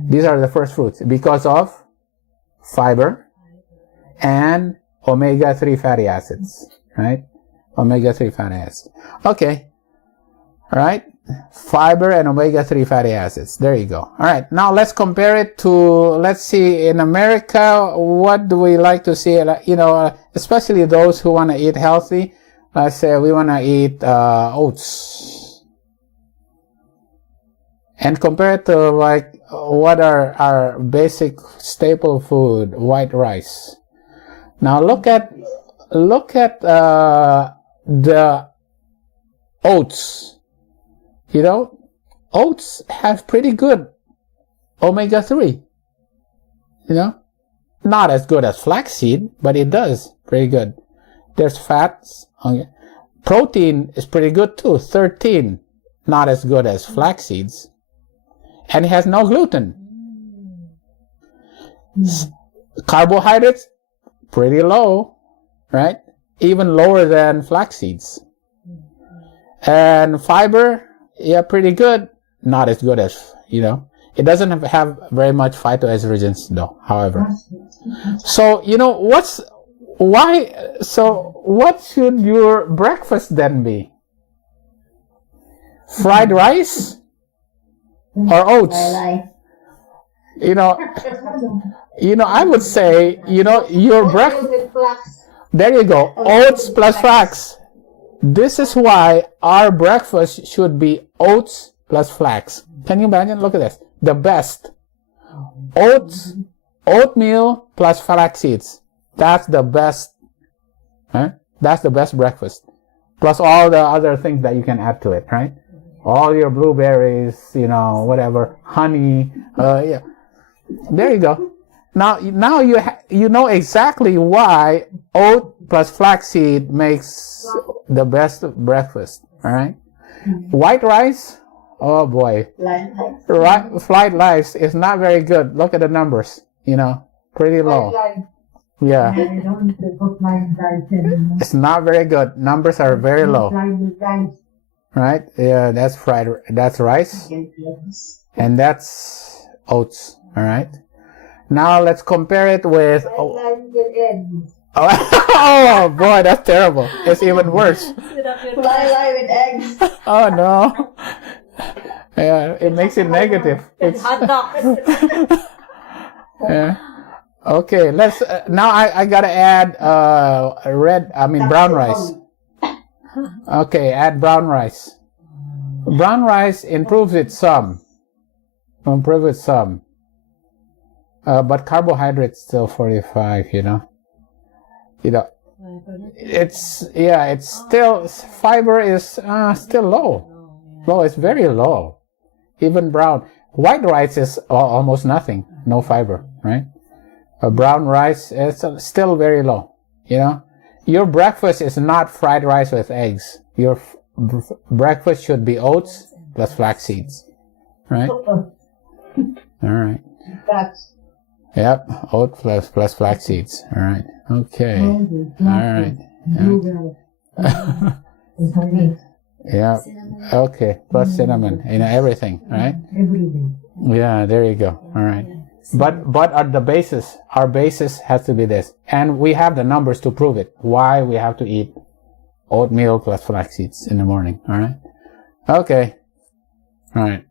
These are the first fruits because of fiber and omega-3 fatty acids, right? Omega-3 fatty acids. Okay. All right. Fiber and omega-3 fatty acids. There you go. All right. Now let's compare it to, let's see, in America, what do we like to see? You know, especially those who want to eat healthy. Let's say we want to eat oats. And compare it to, like, what are our basic staple food? White rice. Now look at the oats. You know, oats have pretty good omega-3. You know, not as good as flaxseed, but it does pretty good. There's fats. Okay. Protein is pretty good too. 13, not as good as flax seeds, and it has no gluten. Carbohydrates, pretty low, right? Even lower than flax seeds. And fiber, yeah, pretty good. Not as good as, you know. It doesn't have very much phytoestrogens though, however. So, you know, what should your breakfast then be? Fried rice or oats? You know, I would say, you know, your breakfast. There you go. Oats plus flax. This is why our breakfast should be oats plus flax. Can you imagine? Look at this. The best. Oats, oatmeal plus flax seeds. That's the best. Right? That's the best breakfast. Plus all the other things that you can add to it, right? All your blueberries, you know, whatever, honey. Yeah. There you go. Now you know exactly why oat plus flaxseed makes the best breakfast. All right. White rice, oh boy. Fried rice is not very good. Look at the numbers. You know, pretty low. Yeah. It's not very good. Numbers are very low. Right? Yeah, that's fried. That's rice. And that's oats. All right. Now let's compare it with. Oh boy, that's terrible. It's even worse. Fly with eggs. Oh no. Yeah, it makes it negative. It's hot dogs. yeah. Okay, let's. Now I gotta add brown rice. Okay, add brown rice. Brown rice improves it some. But carbohydrates still 45. You know. It's still, fiber is still low. Low, it's very low. Even brown. White rice is almost nothing. No fiber, right? Brown rice is still very low. You know, your breakfast is not fried rice with eggs. Your breakfast should be oats plus flax seeds, right? All right. Yep, oat plus flax seeds. All right. Okay. All right. Yeah. Okay. Plus cinnamon. You know, everything, right? Yeah. There you go. All right. But at the basis, our basis has to be this, and we have the numbers to prove it. Why we have to eat oatmeal plus flax seeds in the morning. All right. Okay. All right.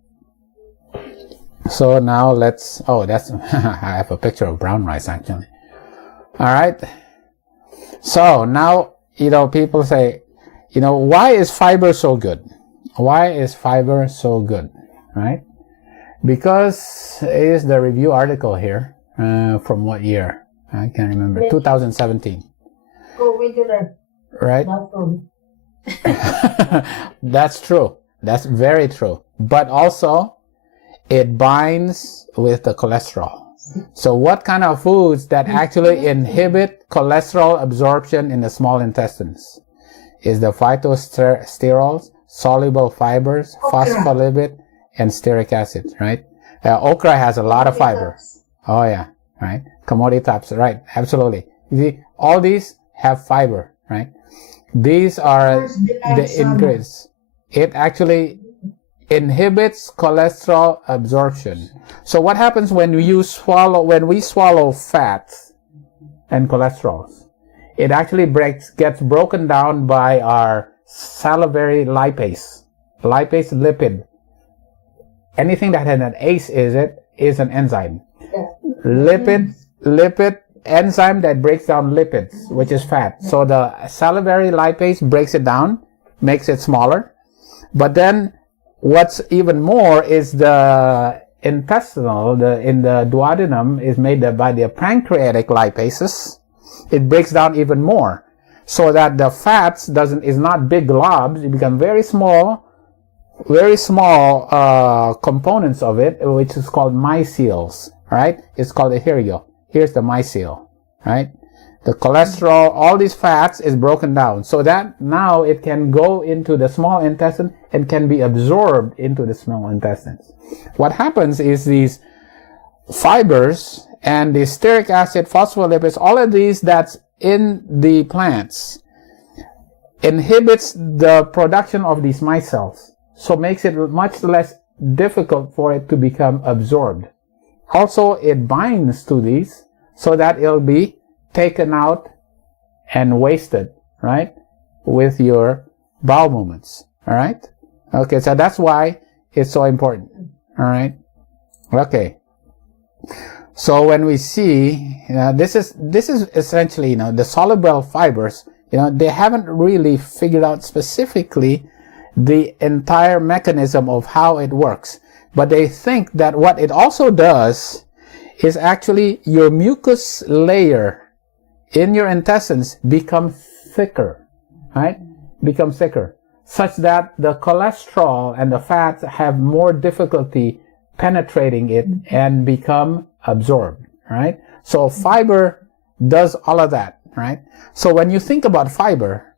So now let's, that's, I have a picture of brown rice actually. All right. So now, people say, why is fiber so good? Why is fiber so good? Right? Because it is the review article here, from what year? I can't remember. 2017. Go with the Right? That's true. That's very true. But also, it binds with the cholesterol. So what kind of foods that actually inhibit cholesterol absorption in the small intestines is the phytosterols, soluble fibers, phospholipid, and stearic acid, right? Okra has a lot of fiber. Oh yeah, right? Commodity tops, right? Absolutely. You see, all these have fiber, right? These are the ingredients. It actually inhibits cholesterol absorption. So what happens when we swallow fats and cholesterols? It actually gets broken down by our salivary lipase lipid. Anything that has an ACE is an enzyme. Lipid enzyme that breaks down lipids, which is fat. So the salivary lipase breaks it down, makes it smaller. But then what's even more is the intestinal, in the duodenum is made by the pancreatic lipases. It breaks down even more, so that the fats is not big globs. It become very small components of it, which is called micelles, right? It's called here you go. Here's the micelle, right? The cholesterol, all these fats is broken down so that now it can go into the small intestine and can be absorbed into the small intestines. What happens is these fibers and the stearic acid, phospholipids, all of these that's in the plants inhibits the production of these micelles. So makes it much less difficult for it to become absorbed. Also, it binds to these so that it'll be taken out and wasted, right, with your bowel movements. All right? Okay, so that's why it's so important. All right? Okay. So when we see, this is essentially, the soluble fibers, they haven't really figured out specifically the entire mechanism of how it works. But they think that what it also does is actually your mucus layer in your intestines becomes thicker, right? Becomes thicker, such that the cholesterol and the fats have more difficulty penetrating it and become absorbed, right? So fiber does all of that, right? So when you think about fiber,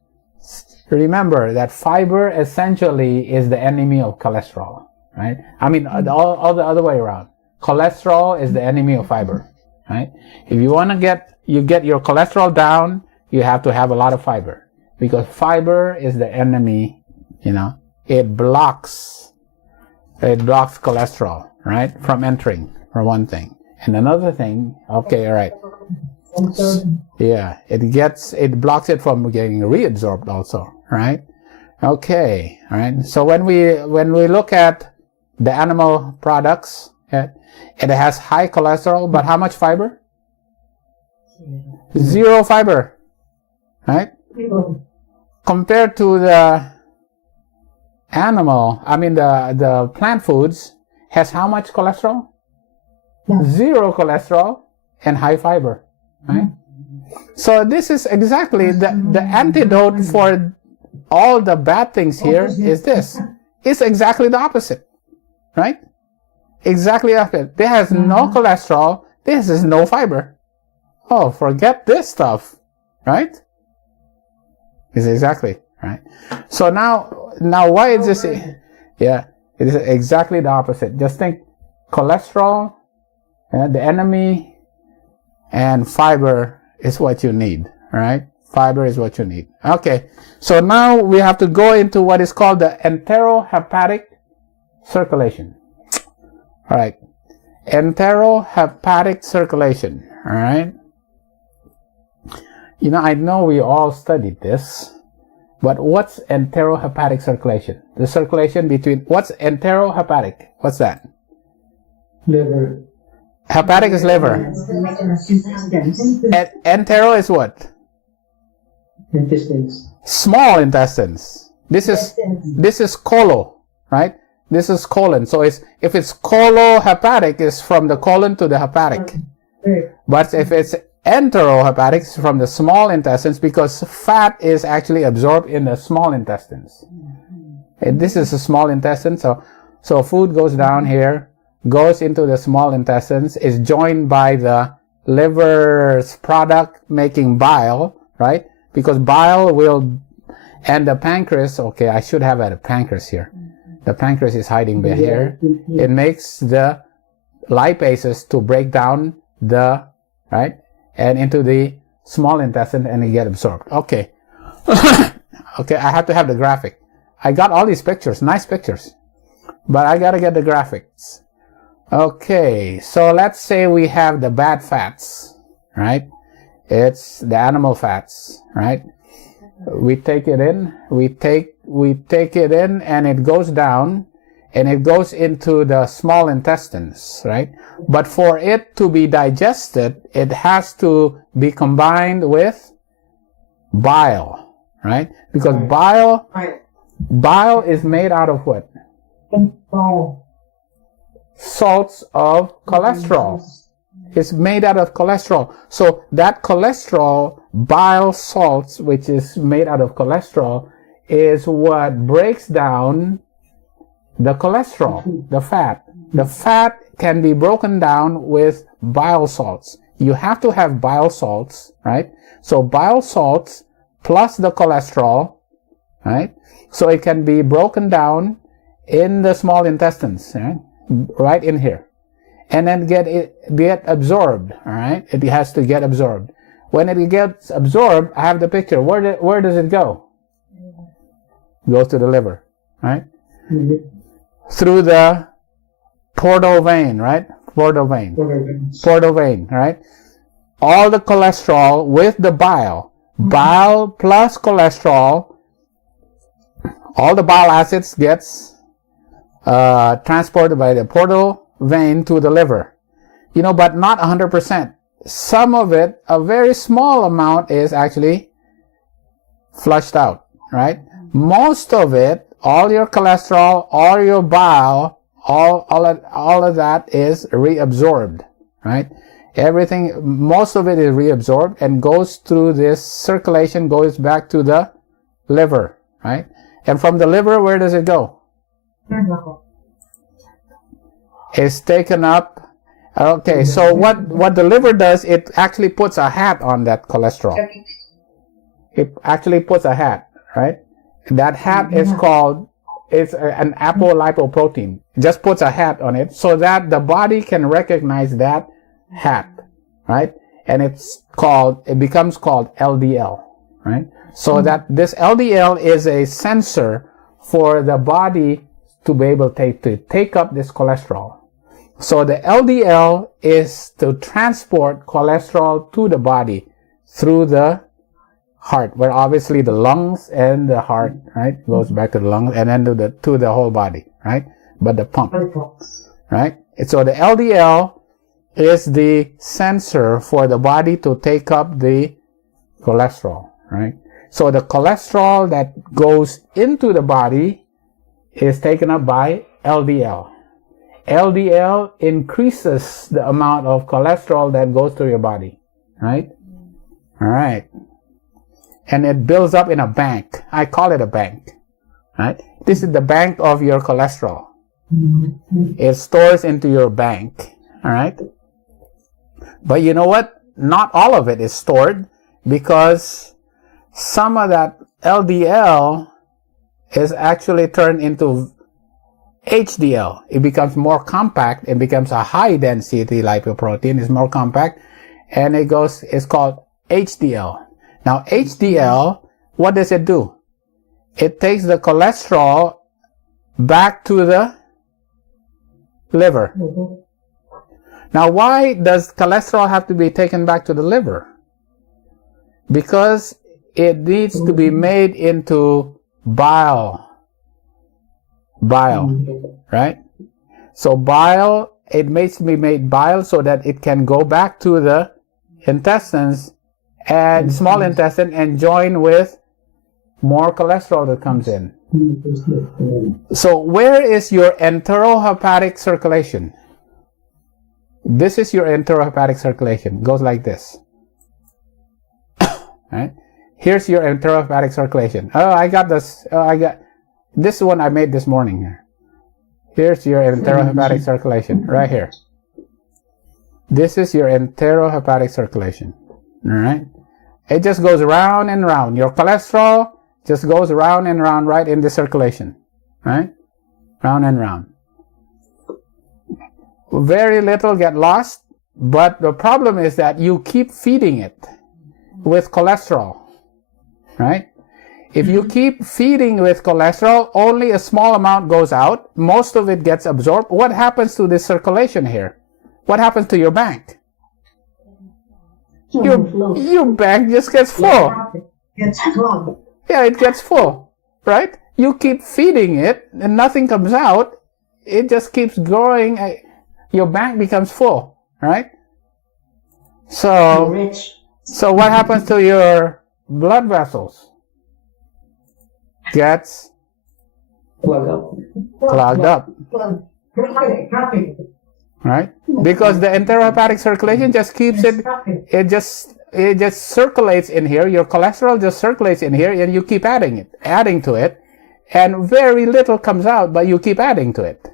remember that fiber essentially is the enemy of cholesterol, right? I mean, all the other way around. Cholesterol is the enemy of fiber, right? If you want to get your cholesterol down, you have to have a lot of fiber, because fiber is the enemy. It blocks cholesterol, right, from entering, for one thing. And another thing, okay, all right. Yeah, it blocks it from getting reabsorbed also, right? Okay, all right. So when we look at the animal products, it has high cholesterol, but how much fiber? Zero fiber, right? Compared to the the plant foods has how much cholesterol? Zero cholesterol and high fiber, right? So this is exactly the antidote for all the bad things here is this. It's exactly the opposite, right? Exactly the opposite. There has no cholesterol. This is no fiber. Oh, forget this stuff, right? It's exactly, right? So now why is this? Yeah, it is exactly the opposite. Just think cholesterol, the enemy, and fiber is what you need, all right? Fiber is what you need. Okay, so now we have to go into what is called the enterohepatic circulation. All right, enterohepatic circulation, all right? I know we all studied this, but what's enterohepatic circulation? The circulation between, what's enterohepatic? What's that? Liver. Hepatic is liver. Entero is what? Intestines. Small intestines. This is colon, right? This is colon. So if it's colohepatic, it's from the colon to the hepatic. But if it's enterohepatic, it's from the small intestines, because fat is actually absorbed in the small intestines. And this is a small intestine, so food goes down here, goes into the small intestines, is joined by the liver's product making bile, right? Because bile will, and the pancreas, okay, I should have a pancreas here. The pancreas is hiding by here. It makes the lipases to break down the, right? And into the small intestine, and it get absorbed. Okay. Okay, I have to have the graphic. I got all these pictures, nice pictures, but I gotta get the graphics. Okay, so let's say we have the bad fats, right? It's the animal fats, right? We take it in, we take it in, and it goes down, and it goes into the small intestines, right? But for it to be digested, it has to be combined with bile, right? Because bile is made out of what? Salts of cholesterol. It's made out of cholesterol. So that cholesterol, bile salts, which is made out of cholesterol, is what breaks down the cholesterol, the fat. The fat can be broken down with bile salts. You have to have bile salts, right? So bile salts plus the cholesterol, right? So it can be broken down in the small intestines, right in here, and then get absorbed. All right, it has to get absorbed. When it gets absorbed, I have the picture. Where does it go? It goes to the liver, right? Through the portal vein, right? Portal vein, right? All the cholesterol with the bile plus cholesterol. All the bile acids gets transported by the portal vein to the liver. But not 100%. Some of it, a very small amount, is actually flushed out, right? Most of it, all your cholesterol, all your bile, all of that is reabsorbed, right? Everything, most of it is reabsorbed and goes through this circulation, goes back to the liver, right? And from the liver, where does it go? It's taken up. Okay, so what the liver does, it actually puts a hat on that cholesterol. It actually puts a hat, right? That hat is called, it's an apolipoprotein. It just puts a hat on it so that the body can recognize that hat, right? And it becomes called LDL, right? So that this LDL is a sensor for the body to be able to take up this cholesterol. So the LDL is to transport cholesterol to the body through the heart, where obviously the lungs and the heart, right, goes back to the lungs and then to the whole body, right? But the pump, right? And so the LDL is the sensor for the body to take up the cholesterol, right? So the cholesterol that goes into the body is taken up by LDL. LDL increases the amount of cholesterol that goes to your body, right? All right. And it builds up in a bank. I call it a bank, right? This is the bank of your cholesterol. It stores into your bank, all right? But you know what? Not all of it is stored, because some of that LDL is actually turned into HDL. It becomes more compact. It becomes a high density lipoprotein. It's more compact, and it's called HDL. Now HDL, what does it do? It takes the cholesterol back to the liver. Now why does cholesterol have to be taken back to the liver? Because it needs to be made into bile, right? So bile it makes me make bile so that it can go back to the intestines and small intestine and join with more cholesterol that comes in. So where is your enterohepatic circulation? This is your enterohepatic circulation. It goes like this. Right? Here's your enterohepatic circulation. Oh, I got this. Oh, I got this one I made this morning here. Here's your enterohepatic circulation right here. This is your enterohepatic circulation. All right? It just goes round and round. Your cholesterol just goes round and round right in the circulation. Right? Round and round. Very little get lost, but the problem is that you keep feeding it with cholesterol. Right? If you keep feeding with cholesterol, only a small amount goes out. Most of it gets absorbed. What happens to this circulation here? What happens to your bank? Your bank just gets full. Yeah, it gets full, right? You keep feeding it and nothing comes out. It just keeps growing. Your bank becomes full, right? So what happens to your blood vessels? Gets clogged up. Right? Because the enterohepatic circulation just keeps it just circulates in here. Your cholesterol just circulates in here and you keep adding to it. And very little comes out, but you keep adding to it.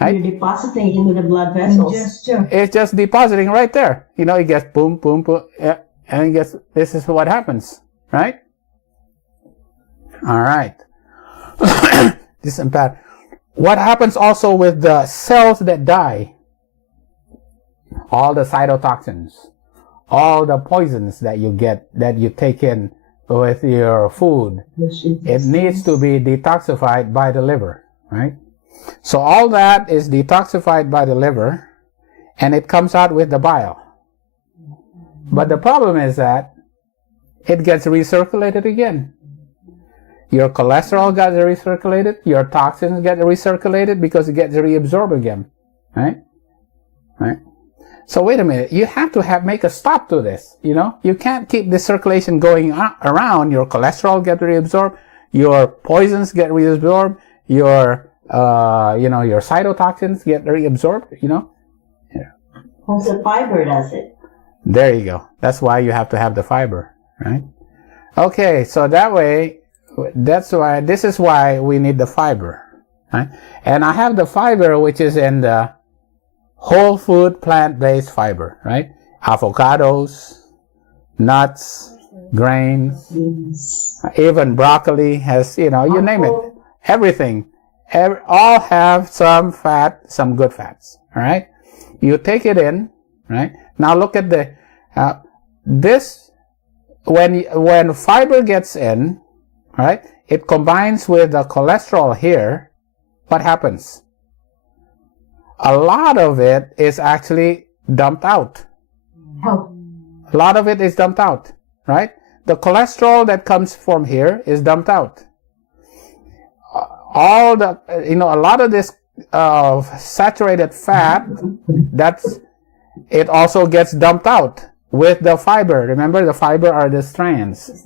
Right? You're depositing into the blood vessels. It's just depositing right there. You know, it gets boom, boom, boom. Yeah, and it gets, this is what happens. Right? All right. This is bad. What happens also with the cells that die? All the cytotoxins, all the poisons that you get, that you take in with your food, it needs to be detoxified by the liver, right? So all that is detoxified by the liver, and it comes out with the bile. But the problem is that it gets recirculated again. Your cholesterol gets recirculated, your toxins get recirculated because it gets reabsorbed again, right? Right? So wait a minute, you have to make a stop to this, you know? You can't keep the circulation going around. Your cholesterol gets reabsorbed, your poisons get reabsorbed, your cytotoxins get reabsorbed, you know? Yeah. Also, fiber does it. There you go. That's why you have to have the fiber, right? Okay, so that way, this is why we need the fiber, right? And I have the fiber which is in the whole food plant-based fiber, right? Avocados, nuts, grains, even broccoli has, you know, you name it. Everything. All have some fat, some good fats, all right? You take it in, right? Now look at the, when fiber gets in, right, it combines with the cholesterol here, what happens? A lot of it is actually dumped out. A lot of it is dumped out, right? The cholesterol that comes from here is dumped out. All the, a lot of this saturated fat, it also gets dumped out with the fiber. Remember, the fiber are the strands.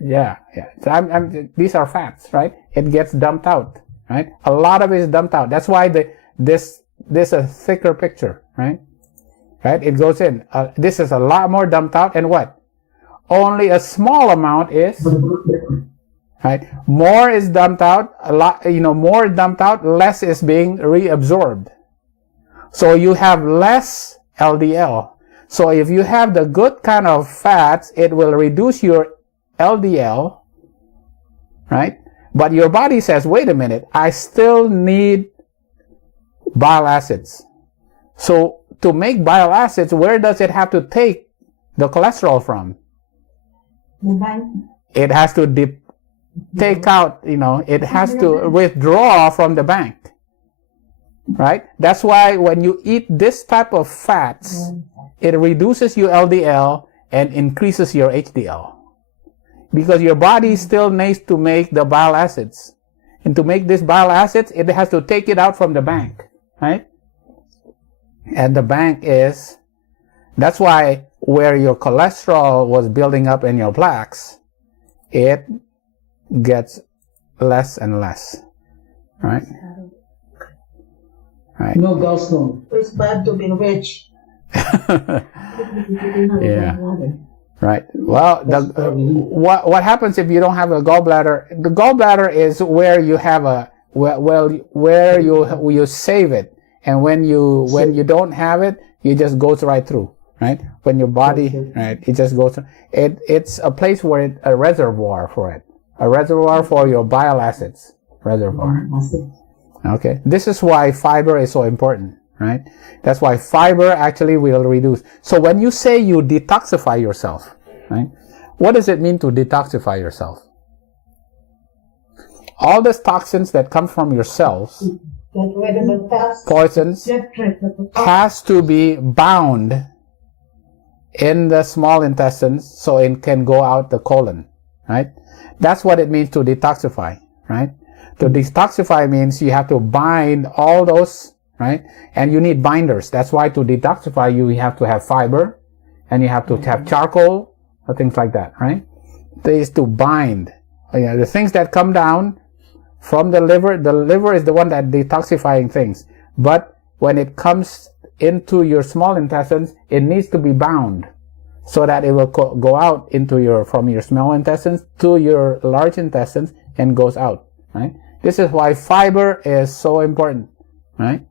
Yeah. So these are fats, right? It gets dumped out, right? A lot of it is dumped out. That's why this a thicker picture, right? Right? It goes in. This is a lot more dumped out, and what? Only a small amount is, right? More is dumped out. A lot, more dumped out. Less is being reabsorbed. So you have less LDL. So if you have the good kind of fats, it will reduce your LDL, right? But your body says, wait a minute, I still need bile acids. So to make bile acids, where does it have to take the cholesterol from? It has to take out, it has to withdraw from the bank, right? That's why when you eat this type of fats, it reduces your LDL and increases your HDL. Because your body still needs to make the bile acids. And to make this bile acids, it has to take it out from the bank, right? And the bank is, that's why where your cholesterol was building up in your plaques, it gets less and less. Right? Right. No gallstone. It's bad to be rich. Yeah. Right. Well, what happens if you don't have a gallbladder? The gallbladder is where you have where you save it, and when you don't have it, it just goes right through. Right. When your body, right, it just goes through. It's a place where a reservoir for it, a reservoir for your bile acids reservoir. Okay. This is why fiber is so important. Right? That's why fiber actually will reduce. So when you say you detoxify yourself, right? What does it mean to detoxify yourself? All these toxins that come from your cells, poisons, has to be bound in the small intestines so it can go out the colon, right? That's what it means to detoxify, right? To detoxify means you have to bind all those, right? And you need binders. That's why to detoxify you have to have fiber, and you have to have charcoal, or things like that, right? They is to bind. The things that come down from the liver is the one that detoxifying things. But when it comes into your small intestines, it needs to be bound so that it will go out into from your small intestines to your large intestines and goes out, right? This is why fiber is so important, right?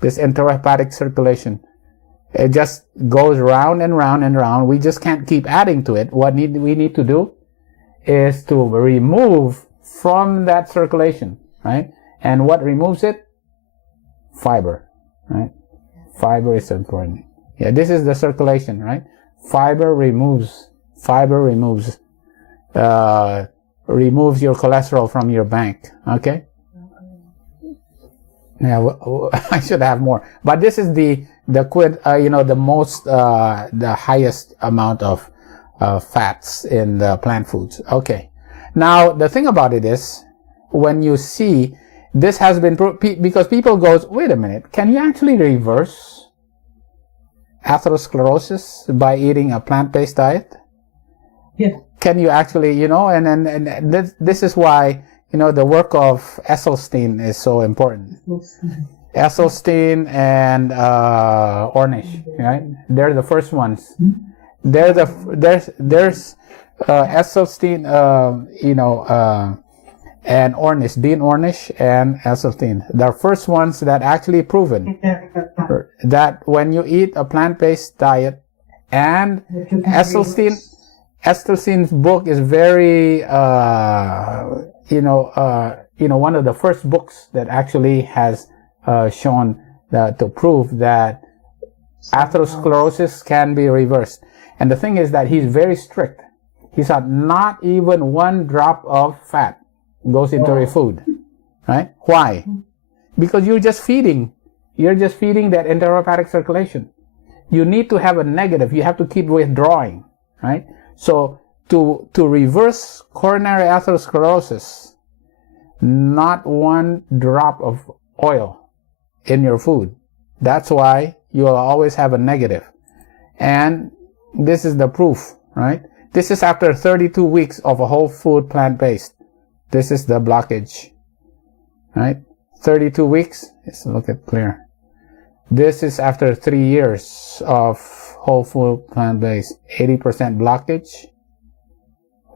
This enterohepatic circulation. It just goes round and round and round. We just can't keep adding to it. What we need to do is to remove from that circulation, right? And what removes it? Fiber, right? Fiber is important. Yeah, this is the circulation, right? Fiber removes your cholesterol from your bank, okay? Yeah, I should have more, but this is the highest amount of fats in the plant foods. Okay, now the thing about it is, when you see this has been because people goes, wait a minute, can you actually reverse atherosclerosis by eating a plant-based diet? Yeah. Can you actually, and this is why, the work of Esselstyn is so important. Esselstyn and Ornish, right? They're the first ones. There's Esselstyn, and Ornish, Dean Ornish and Esselstyn. They're first ones that actually proven that when you eat a plant-based diet, and Esselstyn's book is very, one of the first books that actually has shown to prove that atherosclerosis can be reversed. And the thing is that he's very strict. He said not even one drop of fat goes into your food, right? Why? Because you're just feeding that enterohepatic circulation. You need to have a negative. You have to keep withdrawing, right? So to reverse coronary atherosclerosis, not one drop of oil in your food. That's why you will always have a negative. And this is the proof, right? This is after 32 weeks of a whole food plant-based. This is the blockage, right? 32 weeks. Let's look at clear. This is after 3 years of whole food plant-based. 80% blockage.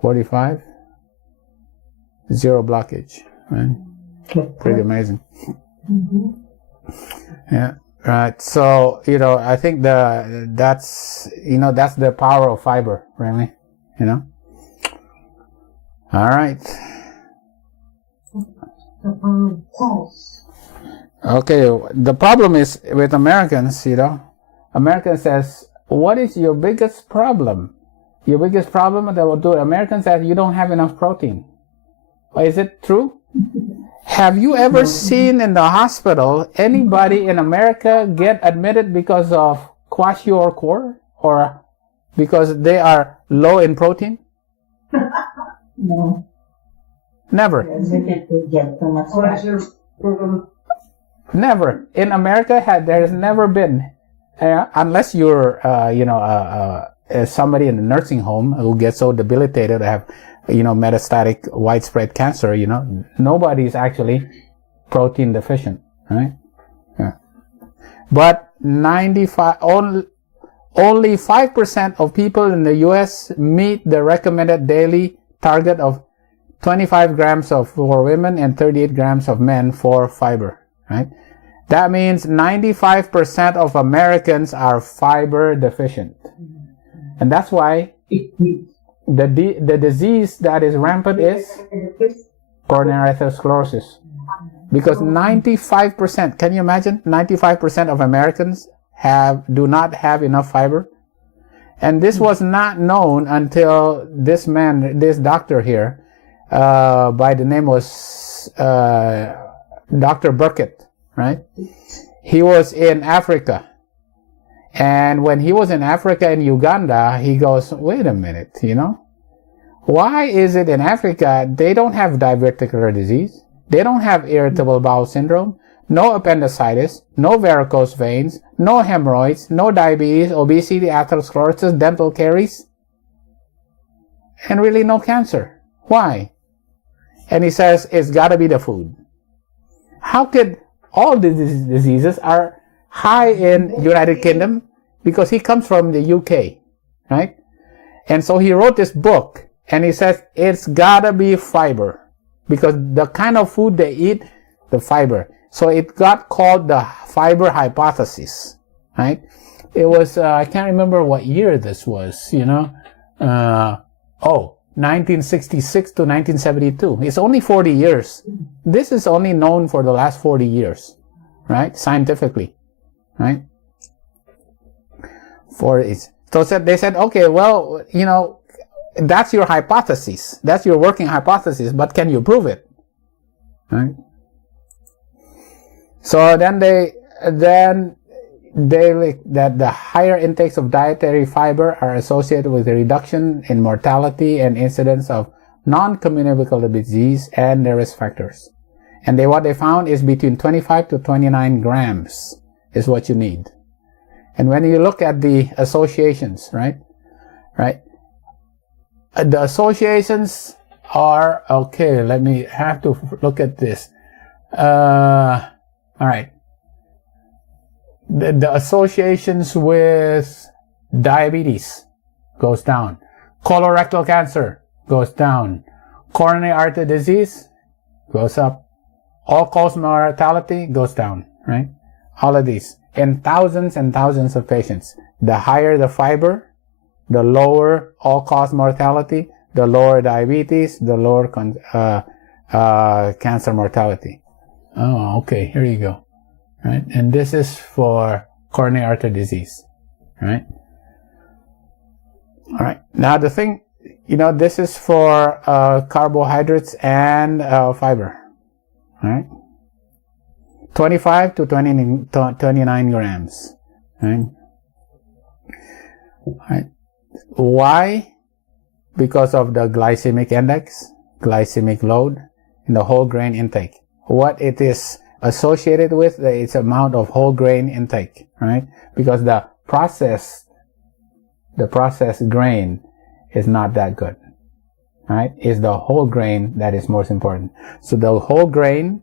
45. 0 blockage, right? Pretty amazing. Yeah, right. So, I think that's the power of fiber, really, All right. Okay, the problem is with Americans, Americans says, what is your biggest problem? Your biggest problem that will do it. Americans says you don't have enough protein. Is it true? Have you ever seen in the hospital anybody in America get admitted because of kwashiorkor or because they are low in protein? No. Never. Get too much fat. Never. In America, there has never been, unless you're, somebody in a nursing home who gets so debilitated to have, metastatic widespread cancer, nobody's actually protein deficient, right? Yeah. But only 5% of people in the U.S. meet the recommended daily target of 25 grams for women and 38 grams of men for fiber, right? That means 95% of Americans are fiber deficient. And that's why the disease that is rampant is coronary atherosclerosis. Because 95%, can you imagine? 95% of Americans do not have enough fiber. And this was not known until this doctor here, by the name was Dr. Burkitt, right? He was in Africa. And when he was in Africa and Uganda, he goes, wait a minute, why is it in Africa they don't have diverticular disease? They don't have irritable bowel syndrome, no appendicitis, no varicose veins, no hemorrhoids, no diabetes, obesity, atherosclerosis, dental caries, and really no cancer. Why? And he says it's got to be the food. How could all these diseases are high in United Kingdom? Because he comes from the UK, right? And so he wrote this book, and he says it's got to be fiber. Because the kind of food they eat, the fiber. So it got called the fiber hypothesis, right? It was, I can't remember what year this was, 1966 to 1972. It's only 40 years. This is only known for the last 40 years, right? Scientifically, right? So they said, okay, well, that's your hypothesis. That's your working hypothesis, but can you prove it? Right? So then that the higher intakes of dietary fiber are associated with a reduction in mortality and incidence of non-communicable disease and their risk factors. And what they found is between 25 to 29 grams is what you need. And when you look at the associations, right? The associations are, okay, let me have to look at this. All right. The associations with diabetes goes down. Colorectal cancer goes down. Coronary artery disease goes up. All-cause mortality goes down, right? All of these in thousands and thousands of patients. The higher the fiber, the lower all-cause mortality, the lower diabetes, the lower cancer mortality. Oh, okay, here you go. Right? And this is for coronary artery disease. Right? All right. Now the thing, this is for carbohydrates and fiber. All right? 25 to 29 grams. Right? All right. Why? Because of the glycemic index, glycemic load, and the whole grain intake. What it is associated with, its amount of whole grain intake, right? Because the processed grain is not that good, right? It's the whole grain that is most important. So the whole grain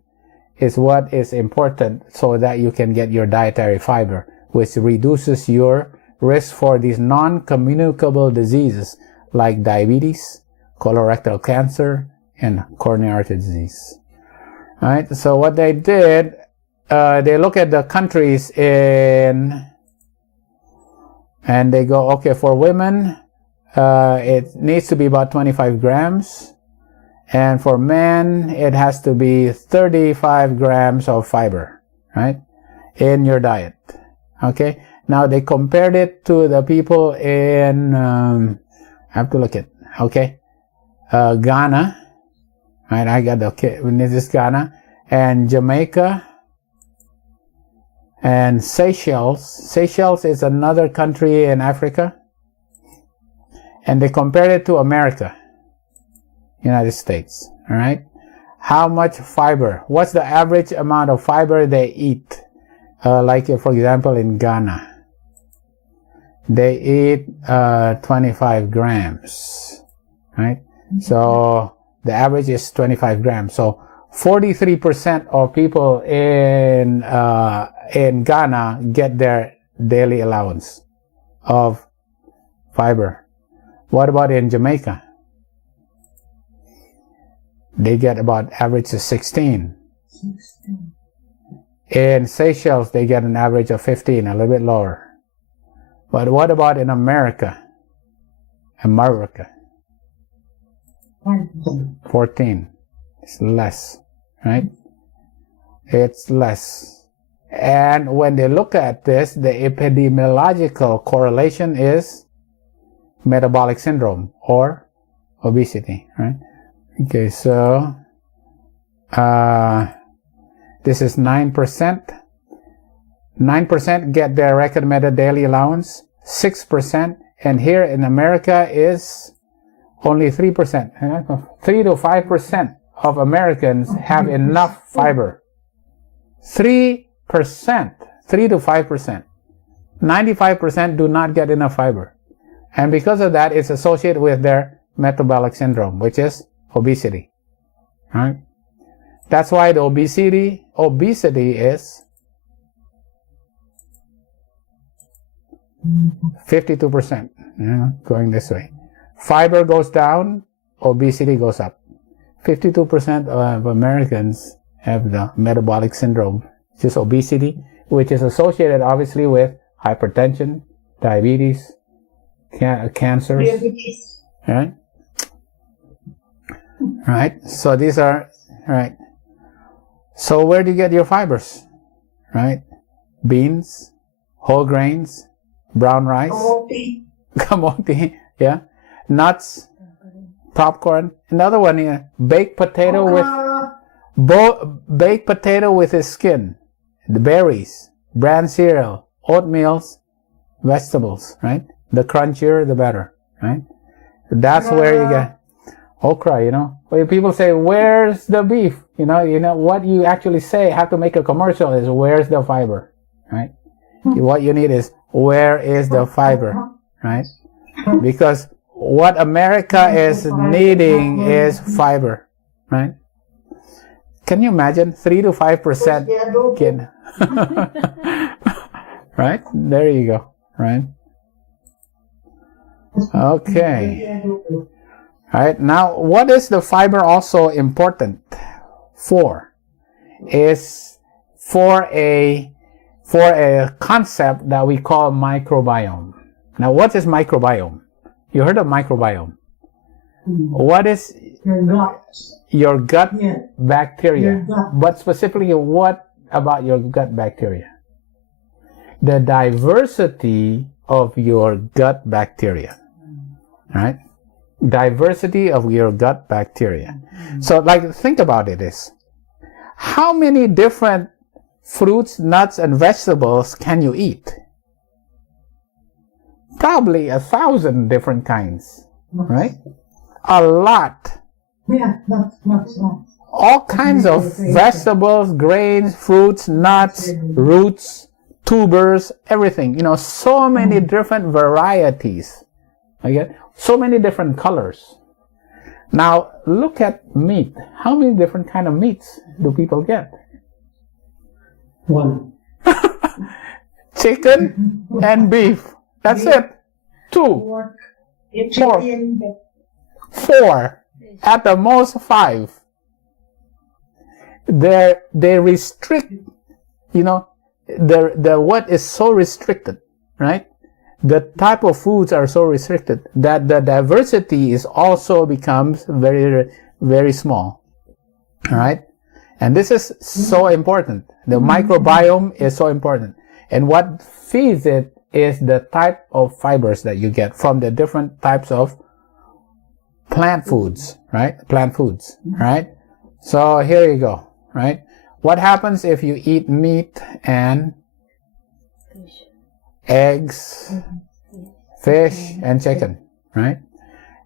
is what is important so that you can get your dietary fiber, which reduces your risk for these non-communicable diseases like diabetes, colorectal cancer, and coronary artery disease. All right, so what they did, they look at the countries and they go, okay, for women, it needs to be about 25 grams. And for men, it has to be 35 grams of fiber, right, in your diet. Okay. Now they compared it to the people in, I have to look at, okay, Ghana, right? I got this is Ghana, and Jamaica, and Seychelles. Seychelles is another country in Africa, and they compared it to America, United States. All right. how much fiber? What's the average amount of fiber they eat? Like for example in Ghana, they eat 25 grams, right? So the average is 25 grams. So 43% of people in Ghana get their daily allowance of fiber. What about in Jamaica? They get about average of 16. In Seychelles, they get an average of 15, a little bit lower. But what about in America? 14. It's less, right? It's less. And when they look at this, the epidemiological correlation is metabolic syndrome or obesity, right? Okay, so this is 9%. 9% get their recommended daily allowance, 6%, and here in America is only 3%. 3 to 5% of Americans have enough fiber. 3%, 3 to 5%. 95% do not get enough fiber. And because of that, it's associated with their metabolic syndrome, which is obesity, right? That's why the obesity is 52%, going this way. Fiber goes down, obesity goes up. 52% of Americans have the metabolic syndrome, which is obesity, which is associated obviously with hypertension, diabetes, cancers, right? Right. So these are right. So where do you get your fibers? Right? Beans, whole grains, brown rice, kamote, yeah, nuts, popcorn. Another one here, baked potato with its skin, the berries, bran cereal, oatmeals, vegetables. Right? The crunchier, the better. Right? That's where you get okra. When people say, "Where's the beef?" What you actually say, have to make a commercial is, "Where's the fiber?" Right? What you need is, "Where is the fiber?" Right? Because what America is needing is fiber. Right? Can you imagine 3 to 5% kid? Right? There you go. Right? Okay. All right. Now, what is the fiber also important for? Is for a concept that we call microbiome. Now, what is microbiome? You heard of microbiome. What is your gut bacteria? But specifically, what about your gut bacteria? The diversity of your gut bacteria. Right? Diversity of your gut bacteria. So, think about it is, how many different fruits, nuts, and vegetables can you eat? Probably 1,000 different kinds, right? A lot. Yeah, that's All kinds of vegetables, grains, fruits, nuts, roots, tubers, everything. So many different varieties. Okay? So many different colors. Now, look at meat. How many different kind of meats do people get? One. Chicken and beef. That's it. 2. Pork. 4. At the most 5. They restrict, the what is so restricted, right? The type of foods are so restricted that the diversity is also becomes very, very small. All right? And this is so important. The microbiome is so important. And what feeds it is the type of fibers that you get from the different types of plant foods, right? Plant foods, right? So here you go, right? What happens if you eat meat and eggs, fish, and chicken, right?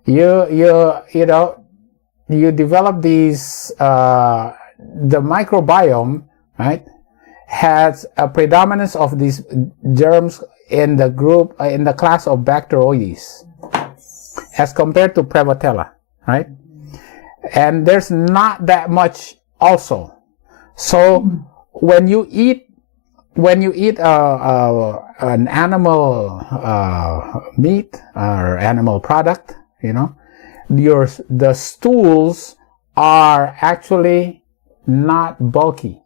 You know, you develop these, the microbiome, right, has a predominance of these germs in the group, in the class of Bacteroides, as compared to Prevotella, right? And there's not that much also. So when you eat an animal meat or animal product, you know, the stools are actually not bulky,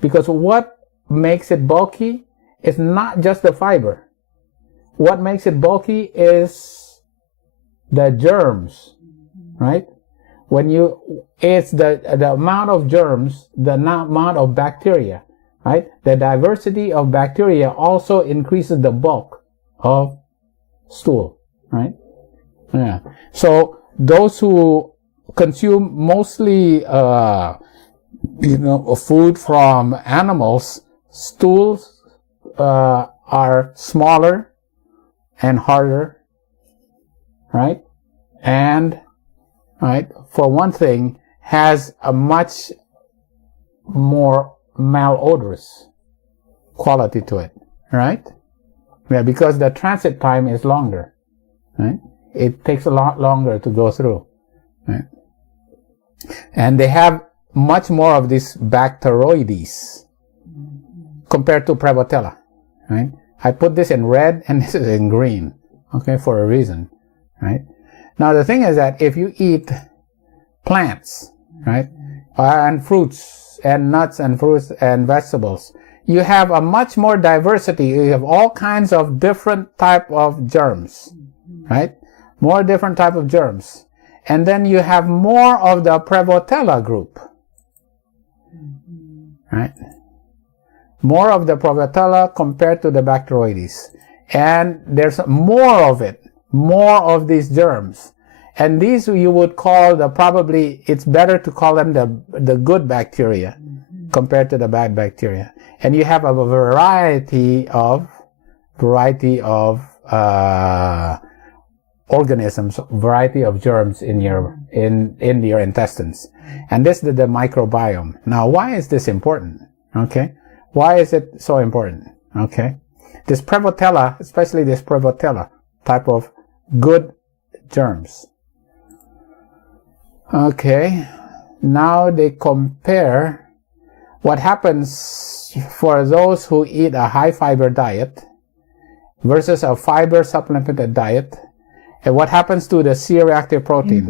because what makes it bulky is not just the fiber. What makes it bulky is the germs, right? It's the amount of germs, the amount of bacteria, right? The diversity of bacteria also increases the bulk of stool, right? Yeah. So those who consume mostly, food from animals, stools are smaller and harder, right? And, right, for one thing, has a much more malodorous quality to it, right? Yeah, because the transit time is longer, right? It takes a lot longer to go through, right? And they have much more of these Bacteroides compared to Prevotella, right? I put this in red and this is in green, okay, for a reason, right? Now the thing is that if you eat plants, right, and fruits and nuts and fruits and vegetables, you have a much more diversity. You have all kinds of different type of germs, right? More different type of germs. And then you have more of the Prevotella group, right? More of the Prevotella compared to the Bacteroides. And there's more of it, more of these germs. And these you would call it's better to call them the good bacteria compared to the bad bacteria. And you have a variety of organisms, variety of germs in your intestines. And this is the microbiome. Now, why is this important? Okay. Why is it so important? Okay. This Prevotella, especially this Prevotella type of good germs. Okay. Now they compare what happens for those who eat a high fiber diet versus a fiber supplemented diet. And what happens to the C-reactive protein?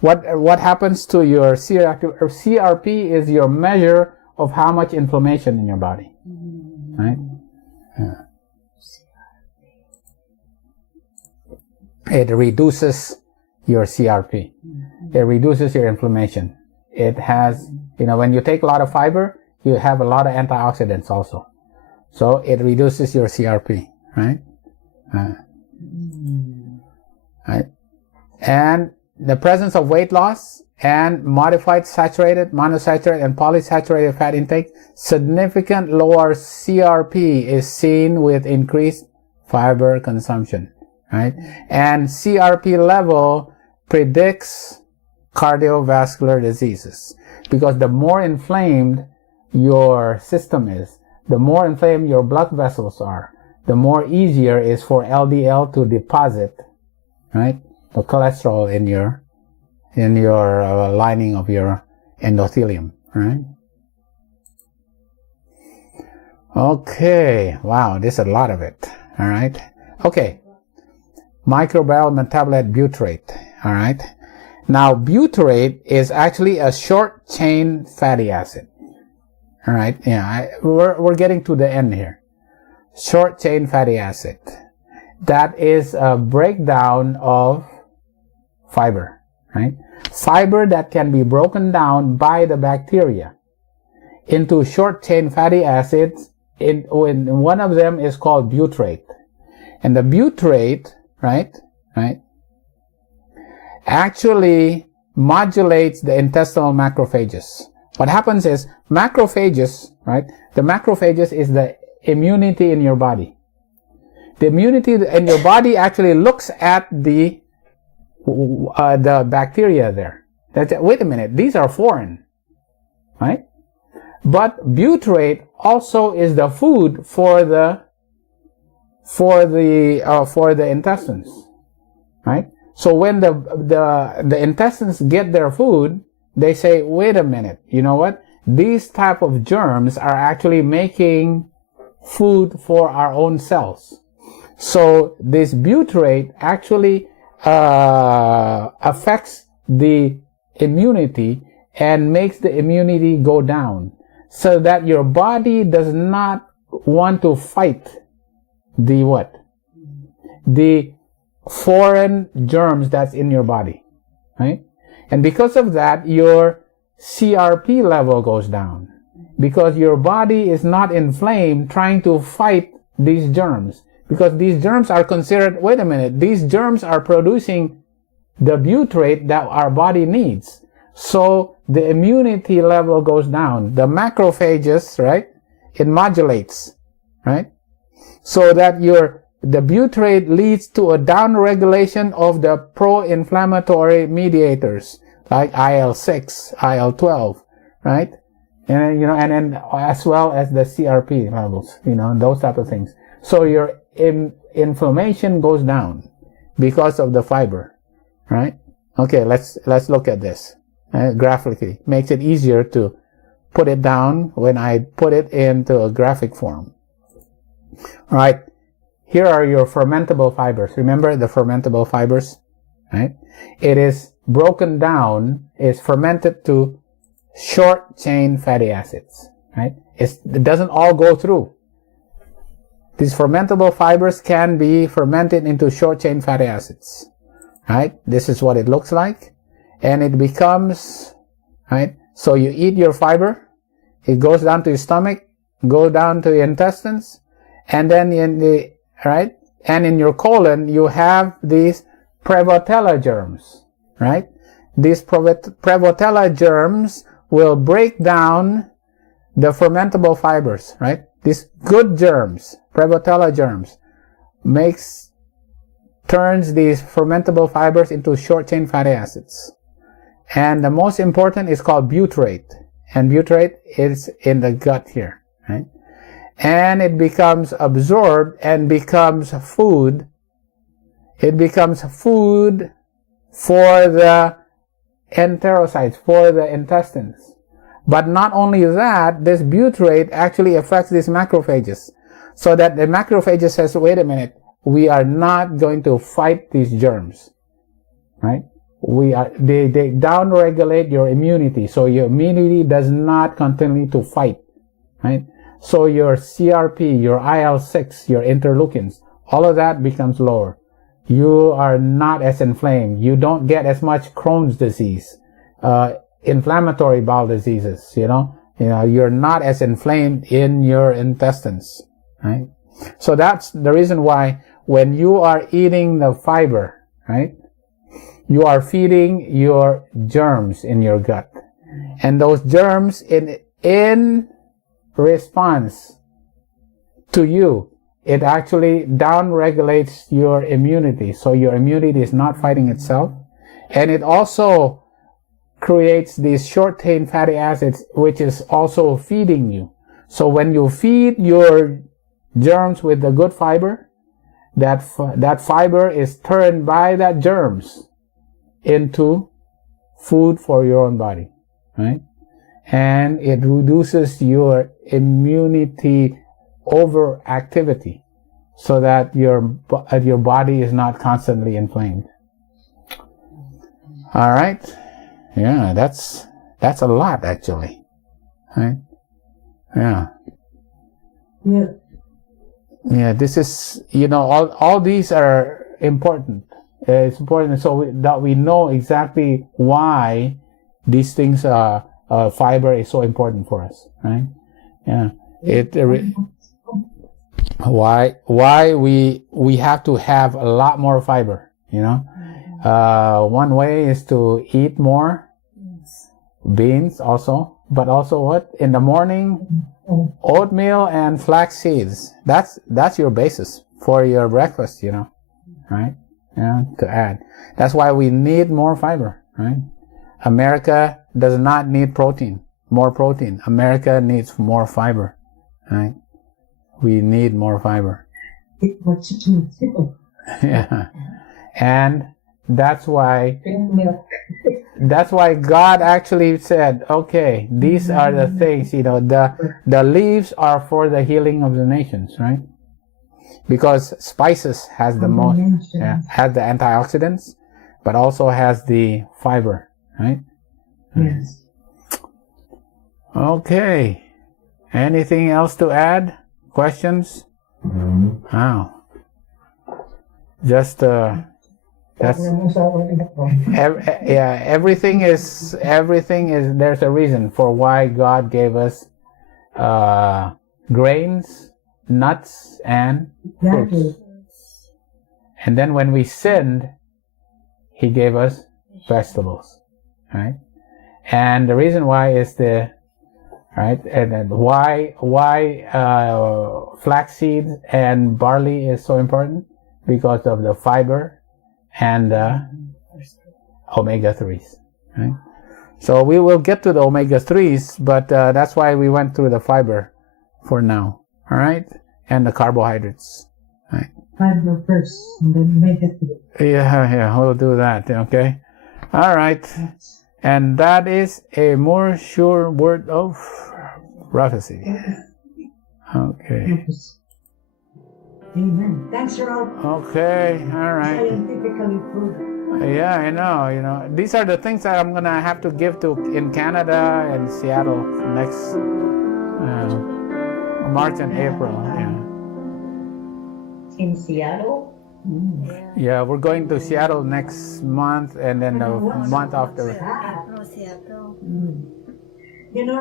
What happens to your C-reactive? CRP is your measure of how much inflammation in your body, right? Yeah. It reduces your CRP. It reduces your inflammation. It has, when you take a lot of fiber, you have a lot of antioxidants also. So it reduces your CRP, right? Right? And the presence of weight loss and modified saturated, monosaturated, and polysaturated fat intake, significant lower CRP is seen with increased fiber consumption, right? And CRP level predicts cardiovascular diseases, because the more inflamed your system is, the more inflamed your blood vessels are, the more easier it is for LDL to deposit, right, the cholesterol in your lining of your endothelium, right? Okay, wow, there's a lot of it, all right? Okay, microbial metabolite butyrate, all right? Now, butyrate is actually a short chain fatty acid, all right? Yeah, we're getting to the end here. Short chain fatty acid. That is a breakdown of fiber, right? Fiber that can be broken down by the bacteria into short chain fatty acids. One of them is called butyrate. And the butyrate, right, actually modulates the intestinal macrophages. What happens is macrophages, right? The macrophages is the immunity in your body. The immunity in your body actually looks at the bacteria there, Wait a minute, these are foreign, right? But butyrate also is the food for the intestines, right? So when the intestines get their food, they say, wait a minute, you know what? These type of germs are actually making food for our own cells. So this butyrate actually affects the immunity and makes the immunity go down, so that your body does not want to fight the what? The foreign germs that's in your body, right? And because of that, your CRP level goes down, because your body is not inflamed trying to fight these germs, because these germs are considered, wait a minute, these germs are producing the butyrate that our body needs. So the immunity level goes down. The macrophages, right? It modulates, right? So that the butyrate leads to a downregulation of the pro-inflammatory mediators like IL-6, IL-12, right? And and then as well as the CRP levels, those type of things. So your inflammation goes down because of the fiber, right? Okay, let's look at this graphically. Makes it easier to put it down when I put it into a graphic form. All right. Here are your fermentable fibers. Remember the fermentable fibers, right? It is broken down, is fermented to short chain fatty acids, right? It doesn't all go through. These fermentable fibers can be fermented into short chain fatty acids, right? This is what it looks like. And it becomes, right? So you eat your fiber, it goes down to your stomach, go down to your intestines, and then right? And in your colon, you have these Prevotella germs, right? These Prevotella germs will break down the fermentable fibers, right? These good germs, Prevotella germs, turns these fermentable fibers into short-chain fatty acids. And the most important is called butyrate. And butyrate is in the gut here, right? And it becomes absorbed and becomes food. It becomes food for the enterocytes, for the intestines. But not only that, this butyrate actually affects these macrophages, so that the macrophages says, wait a minute, we are not going to fight these germs, right? They downregulate your immunity, so your immunity does not continue to fight, right? So your CRP, your IL-6, your interleukins, all of that becomes lower. You are not as inflamed. You don't get as much Crohn's disease, inflammatory bowel diseases, you're not as inflamed in your intestines, right? So that's the reason why when you are eating the fiber, right, you are feeding your germs in your gut. And those germs in response to you, it actually downregulates your immunity. So your immunity is not fighting itself. And it also creates these short-chain fatty acids, which is also feeding you. So when you feed your germs with the good fiber, that fiber is turned by that germs into food for your own body, right? And it reduces your immunity overactivity, so that your body is not constantly inflamed. All right, yeah, that's a lot actually, right? Yeah. This is all these are important. It's important so that we know exactly why these things fiber is so important for us, right? Yeah. Why we have to have a lot more fiber, one way is to eat more beans also, but also what? In the morning, oatmeal and flax seeds. That's your basis for your breakfast, right? To add. That's why we need more fiber, right? America does not need more protein. America needs more fiber, right? We need more fiber. Eat more chicken. Yeah. And that's why Milk. God actually said, okay, these are the things, the leaves are for the healing of the nations, right? Because spices has the most, has the antioxidants, but also has the fiber, right? Yes. Okay. Anything else to add? Questions? Wow. Just that's everything is there's a reason for why God gave us grains, nuts, and fruits. And then when we sinned, He gave us vegetables, right? And the reason why is and then why flax seeds and barley is so important, because of the fiber and omega-3s, right? So we will get to the omega-3s, but that's why we went through the fiber for now, all right? And the carbohydrates, right? Fiber first, and then make it. Yeah, we'll do that, okay? All right. And that is a more sure word of prophecy. Okay. Amen. Thanks, Rob. Okay, all right. Scientifically proven. Yeah, I know. These are the things that I'm gonna have to give to in Canada and Seattle next March and April. Yeah. In Seattle? Yeah, we're going to Seattle next month, and then the month after. April, Seattle. You know,